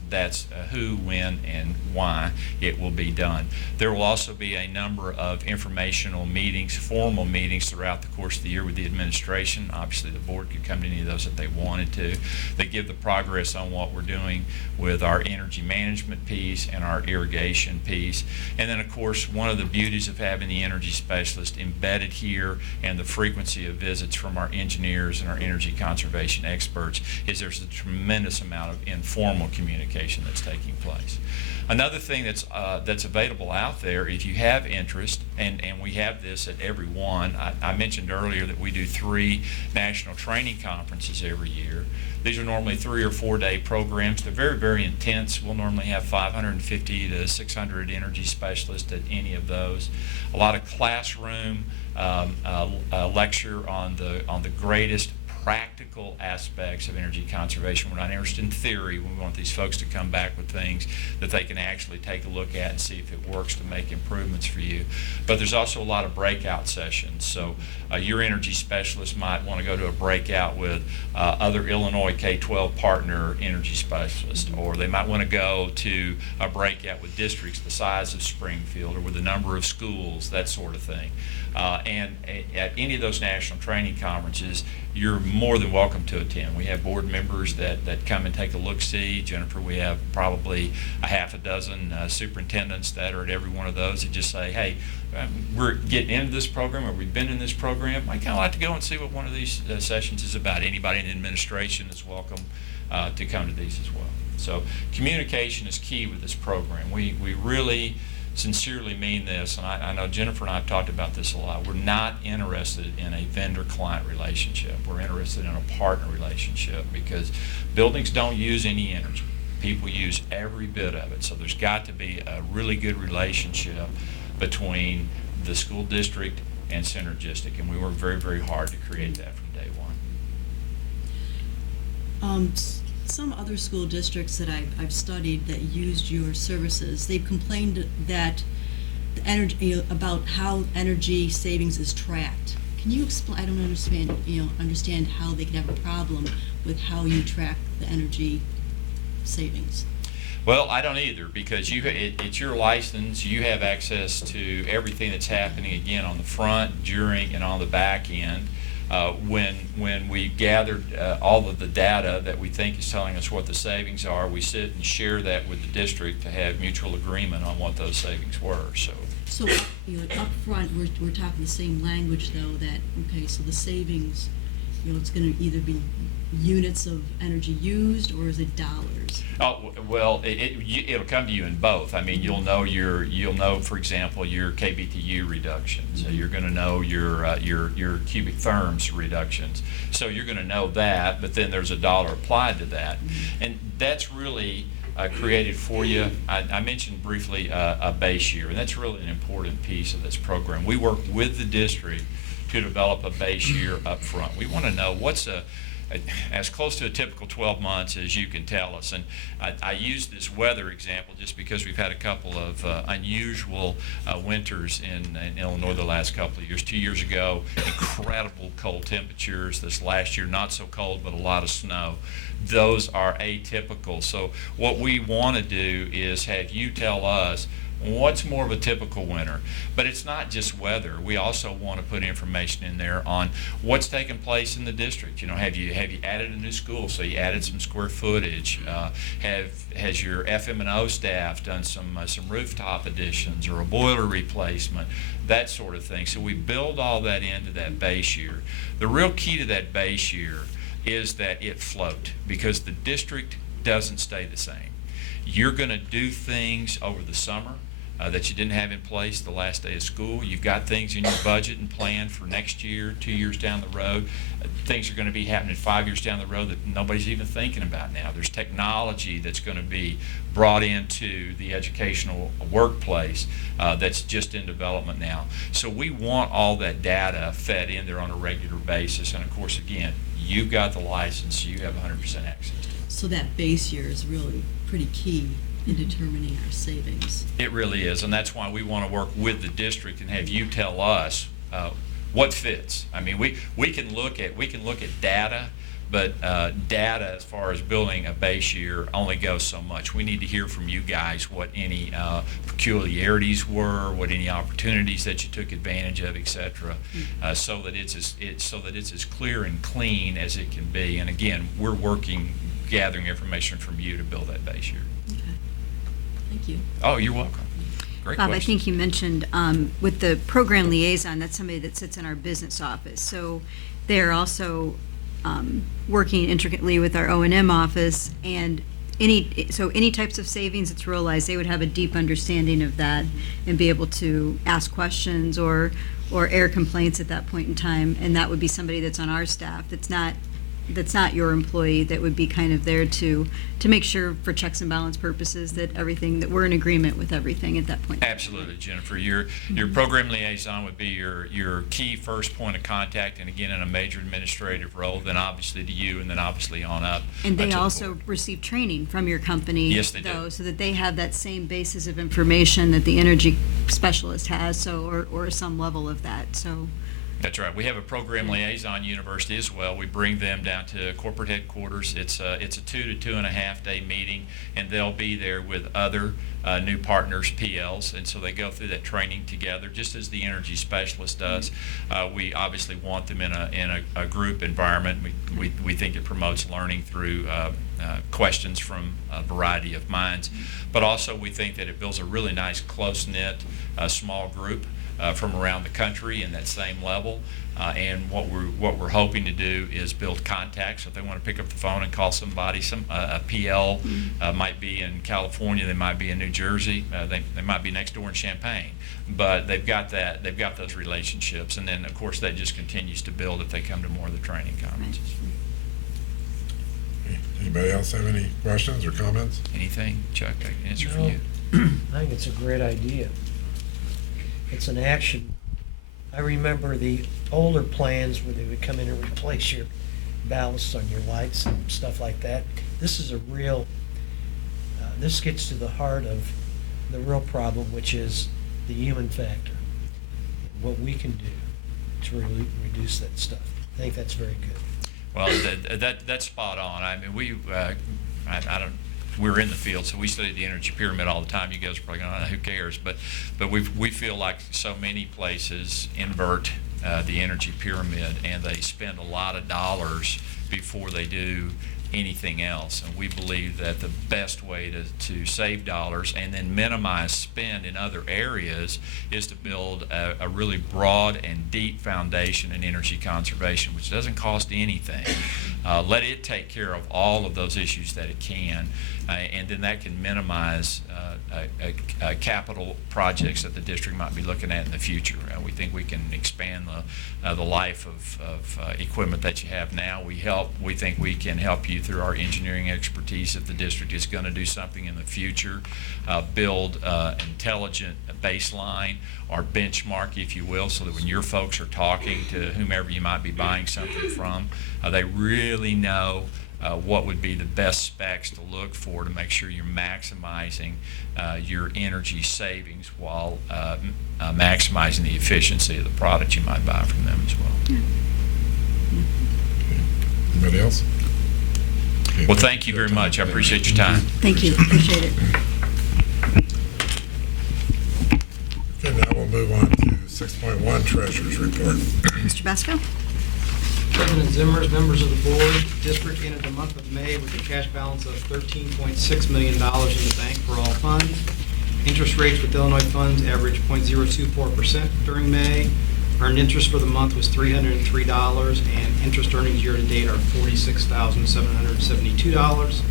who, when, and why it will be done. There will also be a number of informational meetings, formal meetings throughout the course of the year with the administration. Obviously, the board could come to any of those if they wanted to. They give the progress on what we're doing with our energy management piece and our irrigation piece. And then, of course, one of the beauties of having the energy specialist embedded here and the frequency of visits from our engineers and our energy conservation experts is there's a tremendous amount of informal communication that's taking place. Another thing that's available out there, if you have interest, and we have this at every one, I mentioned earlier that we do 3 national training conferences every year. These are normally 3 or 4 day programs. They're very, very intense. We'll normally have 550 to 600 energy specialists at any of those. A lot of classroom lecture on the greatest practical aspects of energy conservation. We're not interested in theory. We want these folks to come back with things that they can actually take a look at and see if it works to make improvements for you. But there's also a lot of breakout sessions. So your energy specialist might want to go to a breakout with other Illinois K-12 partner energy specialists, or they might want to go to a breakout with districts the size of Springfield or with a number of schools, that sort of thing. And at any of those national training conferences, you're more than welcome to attend. We have board members that come and take a look-see. Jennifer, we have probably a half a dozen superintendents that are at every one of those that just say, hey, we're getting into this program, or we've been in this program. I kind of like to go and see what one of these sessions is about. Anybody in administration is welcome to come to these as well. So communication is key with this program. We really sincerely mean this, and I know Jennifer and I have talked about this a lot. We're not interested in a vendor-client relationship. We're interested in a partner relationship, because buildings don't use any energy. People use every bit of it. So there's got to be a really good relationship between the school district and Synergistic, and we work very, very hard to create that from day one. Some other school districts that I've studied that used your services, they've complained that the energy, about how energy savings is tracked. Can you explain? I don't understand how they could have a problem with how you track the energy savings. Well, I don't either, because it's your license. You have access to everything that's happening, again, on the front, during, and on the back end. When we gathered all of the data that we think is telling us what the savings are, we sit and share that with the district to have mutual agreement on what those savings were. So, up front, we're talking the same language, though, that, okay, so the savings, it's going to either be units of energy used, or is it dollars? Oh, well, it'll come to you in both. I mean, you'll know, for example, your KBTU reductions. You're going to know your cubic therms reductions. So you're going to know that, but then there's a dollar applied to that. And that's really created for you. I mentioned briefly a base year, and that's really an important piece of this program. We work with the district to develop a base year up front. We want to know what's as close to a typical 12 months as you can tell us. And I use this weather example just because we've had a couple of unusual winters in Illinois the last couple of years. 2 years ago, incredible cold temperatures. This last year, not so cold, but a lot of snow. Those are atypical. So what we want to do is have you tell us what's more of a typical winter. But it's not just weather. We also want to put information in there on what's taking place in the district. Have you added a new school? So you added some square footage. Has your FM&O staff done some rooftop additions or a boiler replacement? That sort of thing. So we build all that into that base year. The real key to that base year is that it float, because the district doesn't stay the same. You're going to do things over the summer that you didn't have in place the last day of school. You've got things in your budget and plan for next year, 2 years down the road. Things are going to be happening 5 years down the road that nobody's even thinking about now. There's technology that's going to be brought into the educational workplace that's just in development now. So we want all that data fed in there on a regular basis. And of course, again, you've got the license, you have 100% access to it. So that base year is really pretty key in determining our savings. It really is, and that's why we want to work with the district and have you tell us what fits. I mean, we can look at data, but data as far as building a base year only goes so much. We need to hear from you guys what any peculiarities were, what any opportunities that you took advantage of, etc., so that it's as clear and clean as it can be. And again, we're gathering information from you to build that base year. Okay. Thank you. Oh, you're welcome. Great Bob, question. I think you mentioned with the program liaison, that's somebody that sits in our business office. So they're also working intricately with our O&M office, and any types of savings it's realized, they would have a deep understanding of that and be able to ask questions or air complaints at that point in time. And that would be somebody that's on our staff that's not your employee, that would be kind of there to make sure, for checks and balance purposes, that we're in agreement with everything at that point. Absolutely, Jennifer. Your program liaison would be your key first point of contact, and again, in a major administrative role, then obviously to you, and then obviously on up. And they to the also board. receive training from your company. Yes, they do. though, so that they have that same basis of information that the energy specialist has, or some level of that. So. That's right. We have a program liaison university as well. We bring them down to corporate headquarters. It's a 2 to 2.5 day meeting, and they'll be there with other new partners, PLs, and so they go through that training together, just as the energy specialist does. We obviously want them in a group environment. We think it promotes learning through questions from a variety of minds, but also we think that it builds a really nice, close-knit, small group from around the country in that same level. And what we're hoping to do is build contacts. So if they want to pick up the phone and call somebody, a PL might be in California, they might be in New Jersey, they might be next door in Champaign, but they've got those relationships, and then of course that just continues to build if they come to more of the training conferences. Anybody else have any questions or comments? Anything, Chuck? I can answer for No. you. I think it's a great idea. It's an action. I remember the older plans where they would come in and replace your ballasts on your lights and stuff like that. This is a real, this gets to the heart of the real problem, which is the human factor. What we can do to really reduce that stuff. I think that's very good. Well, that's spot on. I mean, we're in the field, so we study the energy pyramid all the time. You guys are probably going, who cares? But we feel like so many places invert the energy pyramid, and they spend a lot of dollars before they do anything else. And we believe that the best way to save dollars and then minimize spend in other areas is to build a really broad and deep foundation in energy conservation, which doesn't cost anything. Let it take care of all of those issues that it can, and then that can minimize capital projects that the district might be looking at in the future. We think we can expand the life of equipment that you have now. We think we can help you through our engineering expertise if the district is going to do something in the future, build intelligent baseline or benchmark, if you will, so that when your folks are talking to whomever you might be buying something from, they really know what would be the best specs to look for to make sure you're maximizing your energy savings while maximizing the efficiency of the product you might buy from them as well. Anybody else? Okay, Well, thank you very much. I appreciate your time. Thank you, appreciate it. Okay, now we'll move on to 6.1 Treasurer's Report. Mr. Besco? President Zimmers, members of the board, district ended the month of May with a cash balance of $13.6 million in the bank for all funds. Interest rates with Illinois funds averaged 0.024% during May. Earned interest for the month was $303, and interest earnings year-to-date are $46,772.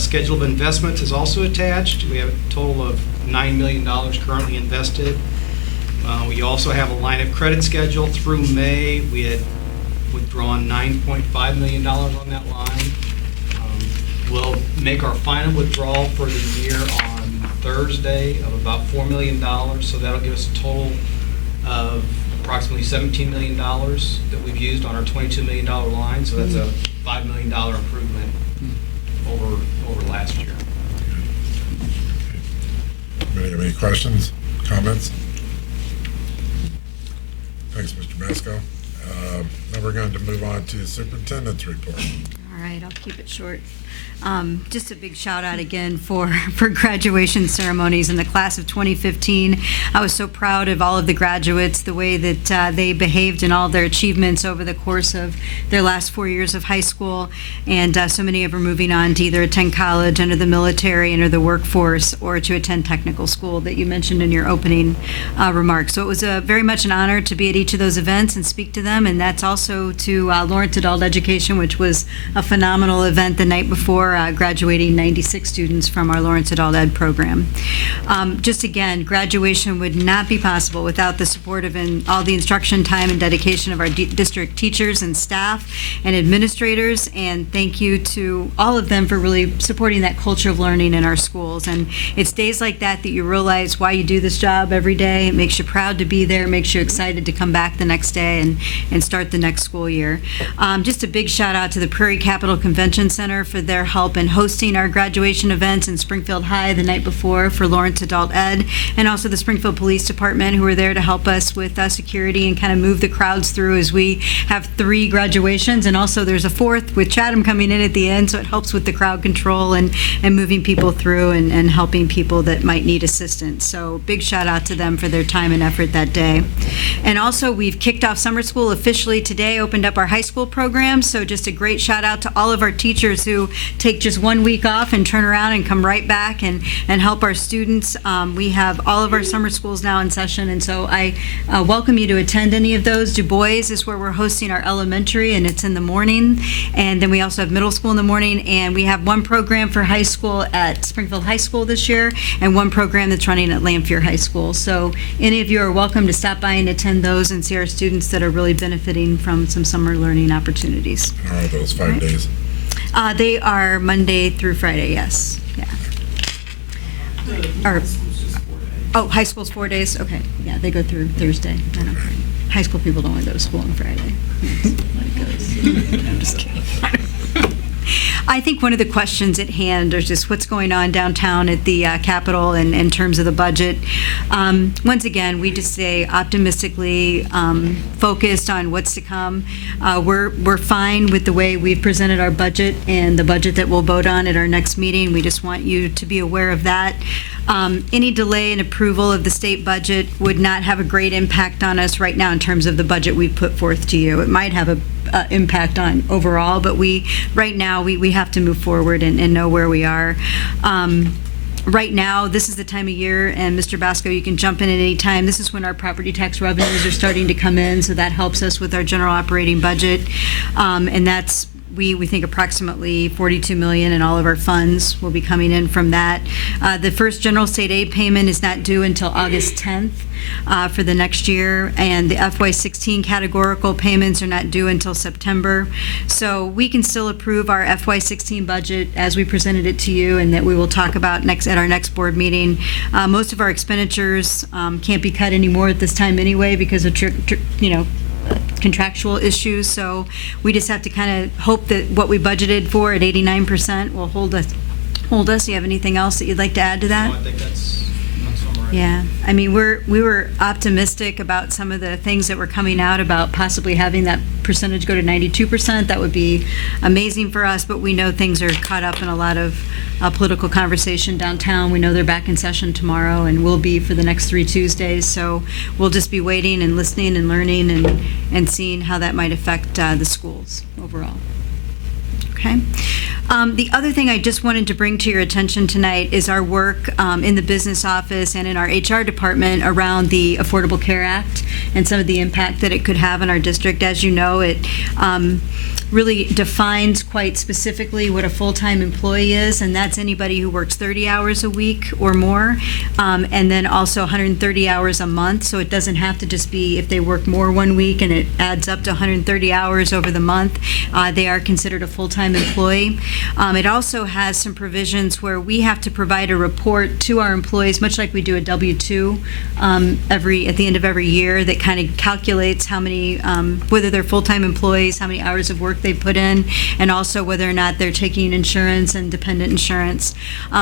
Schedule of investments is also attached. We have a total of $9 million currently invested. We also have a line of credit schedule through May. We had withdrawn $9.5 million on that line. We'll make our final withdrawal for the year on Thursday of about $4 million, so that'll give us a total of approximately $17 million that we've used on our $22 million line, so that's a $5 million improvement over last year. Anybody have any questions, comments? Thanks, Mr. Masco. Now we're going to move on to Superintendent's Report. All right, I'll keep it short. Just a big shout out again for graduation ceremonies in the class of 2015. I was so proud of all of the graduates, the way that they behaved and all of their achievements over the course of their last 4 years of high school. And so many of them are moving on to either attend college, enter the military, enter the workforce, or to attend technical school that you mentioned in your opening remarks. So it was very much an honor to be at each of those events and speak to them. And that's also to Lawrence Adult Education, which was a phenomenal event the night before, graduating 96 students from our Lawrence Adult Ed program. Just again, graduation would not be possible without the support of all the instruction time and dedication of our district teachers and staff and administrators, and thank you to all of them for really supporting that culture of learning in our schools. And it's days like that that you realize why you do this job every day. It makes you proud to be there, makes you excited to come back the next day and start the next school year. Just a big shout out to the Prairie Capital Convention Center for their help in hosting our graduation events in Springfield High the night before for Lawrence Adult Ed, and also the Springfield Police Department, who were there to help us with security and kind of move the crowds through as we have 3 graduations, and also there's a 4th with Chatham coming in at the end, so it helps with the crowd control and moving people through and helping people that might need assistance. So big shout out to them for their time and effort that day. And also we've kicked off summer school officially today, opened up our high school program, so just a great shout out to all of our teachers who take just 1 week off and turn around and come right back and help our students. We have all of our summer schools now in session, and so I welcome you to attend any of those. Du Bois is where we're hosting our elementary, and it's in the morning. And then we also have middle school in the morning, and we have one program for high school at Springfield High School this year, and one program that's running at Lanphier High School. So any of you are welcome to stop by and attend those and see our students that are really benefiting from some summer learning opportunities. All right, those 5 days. They are Monday through Friday, yes. Yeah. High school's 4 days? Okay. Yeah, they go through Thursday. High school people don't want to go to school on Friday. That's how it goes. I'm just kidding. I think one of the questions at hand is just what's going on downtown at the Capitol in terms of the budget. Once again, we just stay optimistically focused on what's to come. We're fine with the way we've presented our budget and the budget that we'll vote on at our next meeting. We just want you to be aware of that. Any delay in approval of the state budget would not have a great impact on us right now in terms of the budget we put forth to you. It might have a impact on overall, but right now we have to move forward and know where we are. Right now, this is the time of year, and Mr. Basco, you can jump in at any time. This is when our property tax revenues are starting to come in, so that helps us with our general operating budget. And that's, we think approximately $42 million in all of our funds will be coming in from that. The first general state aid payment is not due until August 10th. For the next year, and the FY16 categorical payments are not due until September. So we can still approve our FY16 budget as we presented it to you, and that we will talk about at our next board meeting. Most of our expenditures can't be cut anymore at this time anyway because of contractual issues. So we just have to kind of hope that what we budgeted for at 89% will hold us. Do you have anything else that you'd like to add to that? No, I think that's summarized. Yeah, I mean, we were optimistic about some of the things that were coming out about possibly having that percentage go to 92%. That would be amazing for us, but we know things are caught up in a lot of political conversation downtown. We know they're back in session tomorrow and will be for the next 3 Tuesdays, so we'll just be waiting and listening and learning and seeing how that might affect the schools overall. Okay. The other thing I just wanted to bring to your attention tonight is our work in the business office and in our HR department around the Affordable Care Act and some of the impact that it could have in our district. As you know, it really defines quite specifically what a full-time employee is, and that's anybody who works 30 hours a week or more, and then also 130 hours a month. So it doesn't have to just be if they work more one week and it adds up to 130 hours over the month, they are considered a full-time employee. It also has some provisions where we have to provide a report to our employees, much like we do a W-2 at the end of every year, that kind of calculates how many, whether they're full-time employees, how many hours of work they put in, and also whether or not they're taking insurance and dependent insurance.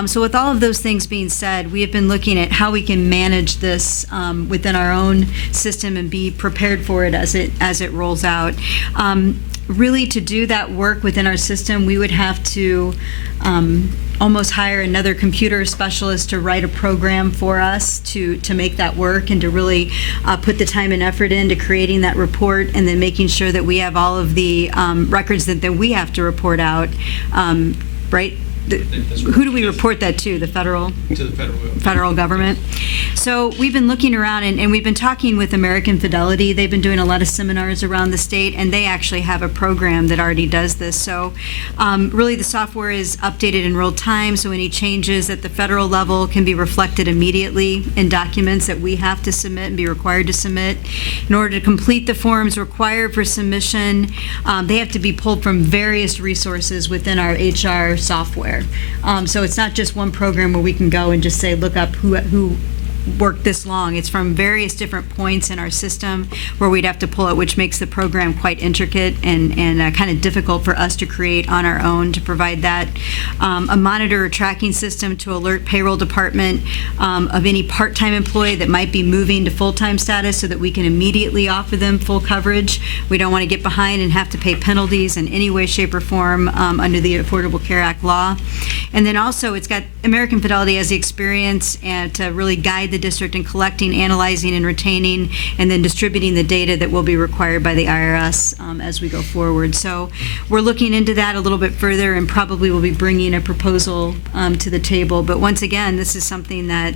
So with all of those things being said, we have been looking at how we can manage this within our own system and be prepared for it as it rolls out. Really, to do that work within our system, we would have to almost hire another computer specialist to write a program for us to make that work and to really put the time and effort into creating that report and then making sure that we have all of the records that we have to report out, right? Who do we report that to? The federal? To the federal government. So we've been looking around and we've been talking with American Fidelity. They've been doing a lot of seminars around the state, and they actually have a program that already does this. So really the software is updated in real time, so any changes at the federal level can be reflected immediately in documents that we have to submit and be required to submit. In order to complete the forms required for submission, they have to be pulled from various resources within our HR software. So it's not just one program where we can go and just say, look up who worked this long. It's from various different points in our system where we'd have to pull it, which makes the program quite intricate and kind of difficult for us to create on our own to provide that. A monitor or tracking system to alert payroll department of any part-time employee that might be moving to full-time status so that we can immediately offer them full coverage. We don't want to get behind and have to pay penalties in any way, shape, or form under the Affordable Care Act law. And then also it's got American Fidelity has the experience and to really guide the district in collecting, analyzing, and retaining, and then distributing the data that will be required by the IRS as we go forward. So we're looking into that a little bit further and probably will be bringing a proposal to the table. But once again, this is something that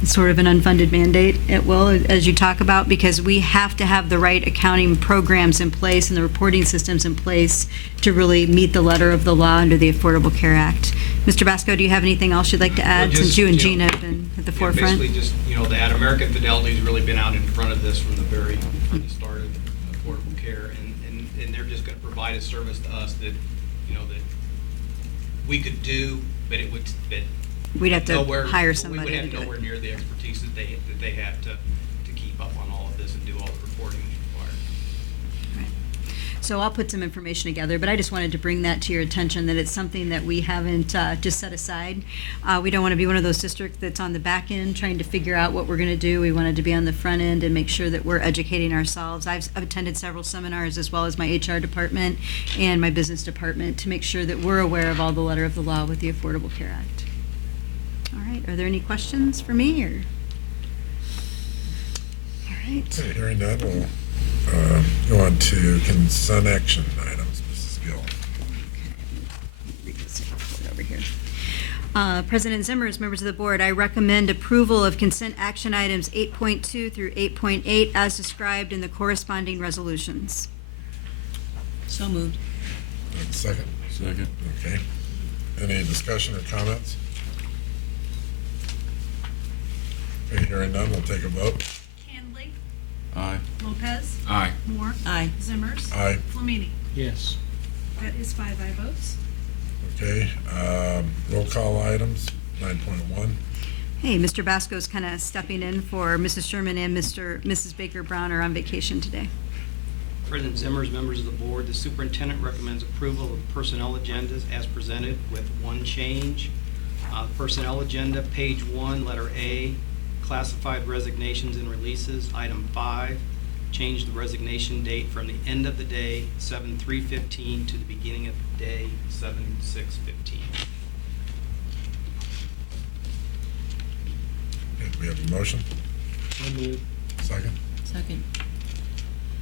is sort of an unfunded mandate, it will, as you talk about, because we have to have the right accounting programs in place and the reporting systems in place to really meet the letter of the law under the Affordable Care Act. Mr. Basco, do you have anything else you'd like to add, since you and Gina have been at the forefront? Basically just, that American Fidelity's really been out in front of this from the start of Affordable Care, and they're just gonna provide a service to us that, that we could do, but it would, we'd have to hire we somebody would to have do nowhere it. near the expertise that they have to keep up on all of this and do all the reporting that's required. So I'll put some information together, but I just wanted to bring that to your attention, that it's something that we haven't just set aside. We don't want to be one of those districts that's on the back end trying to figure out what we're going to do. We wanted to be on the front end and make sure that we're educating ourselves. I've attended several seminars, as well as my HR department and my business department, to make sure that we're aware of all the letter of the law with the Affordable Care Act. All right. right, are there any questions for me, or? All right. Okay, hearing none, we'll go on to consent action items. Mrs. Gill. Read this report over here. President Zimmers, members of the board, I recommend approval of consent action items 8.2 through 8.8 as described in the corresponding resolutions. So moved. And second? Second. Okay. Any discussion or comments? Okay, hearing none, we'll take a vote. Handley, Aye. Lopez, Aye. Moore, Aye. Zimmers. Aye. Flamini. Yes. That is 5 aye votes. Okay, roll call items, 9.1. Hey, Mr. Basco's kind of stepping in for Mrs. Sherman, and Mrs. Baker Brown are on vacation today. President Zimmers, members of the board, the superintendent recommends approval of personnel agendas as presented with one change. Personnel agenda, page 1, letter A, classified resignations and releases, item 5. Change the resignation date from the end of the day, 7/3/15, to the beginning of the day, 7/6/15. Okay, do we have a motion? So moved. Second? Second.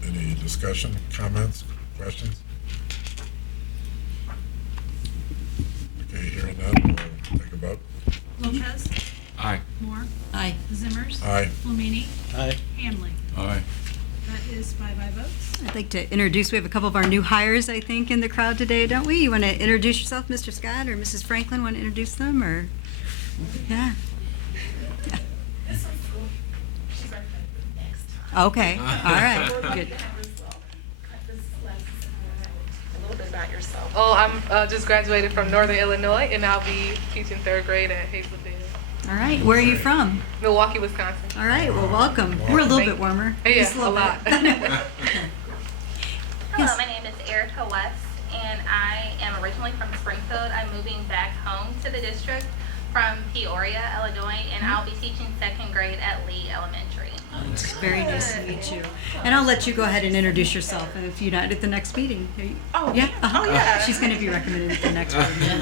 Any discussion, comments, questions? Okay, hearing none, we'll take a vote. Lopez, Aye. Moore, Aye. Zimmers. Aye. Flamini. Aye. Handley. Aye. That is 5 aye votes. I'd like to introduce, we have a couple of our new hires, I think, in the crowd today, don't we? You want to introduce yourself, Mr. Scott or Mrs. Franklin, want to introduce them, or? Yeah. Okay, all right, good. A little bit about yourself. Oh, I'm just graduated from Northern Illinois, and I'll be teaching 3rd grade at Hazelfield, All right, where are you from? Milwaukee, Wisconsin. All right, well, welcome. We're a little bit warmer. Yeah, Just a lot. bit. Hello, Yes. my name is Erica West, and I am originally from Springfield. I'm moving back home to the district from Peoria, Illinois, and I'll be teaching 2nd grade at Lee Elementary. It's very nice to meet you. And I'll let you go ahead and introduce yourself, and if you're not at the next meeting. Are you- Oh, Yeah? oh, yeah. She's going to be recommended at the next board meeting.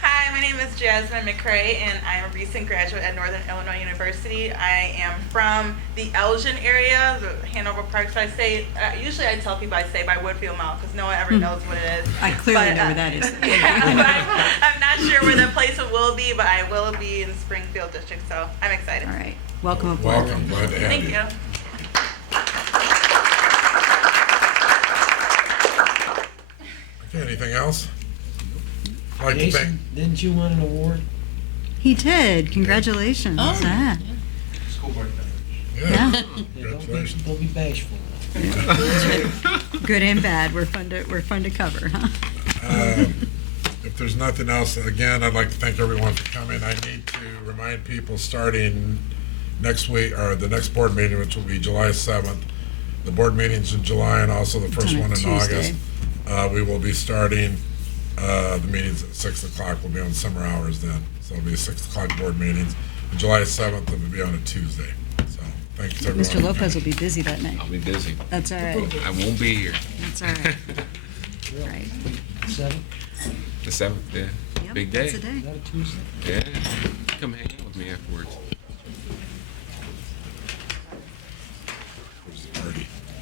Hi, my name is Jasmine McCrae, and I'm a recent graduate at Northern Illinois University. I am from the Elgin area, the Hanover Park. So I say, usually I tell people I say by Woodfield Mall because no one ever knows what it is. I clearly But, know where that is. Yeah, I'm not sure where the place will be, but I will be in Springfield district, so I'm excited. All right, welcome aboard. Welcome, glad to have Thank you. you. Okay, anything else? I'd like to thank, Jason, didn't you win an award? He did, congratulations. Oh, Yeah. School board yeah, Yeah. Yeah, congratulations. Don't be bashful. Good and bad, we're fun to cover, huh? If there's nothing else, again, I'd like to thank everyone for coming. I need to remind people, starting next week, or the next board meeting, which will be July 7th, the board meeting's in July and also the first on a one in Tuesday. August. We will be starting the meetings at 6 o'clock. We'll be on summer hours then. So it'll be 6 o'clock board meetings. And July 7th, it will be on a Tuesday. So thanks to everyone. Mr. Lopez will be busy that night. I'll be busy. That's all right, I won't be here. that's all right. Right. 7? The 7th, yeah. Yep, Big day. That's a day. Is that a Tuesday? Yeah. Come hang out with me afterwards.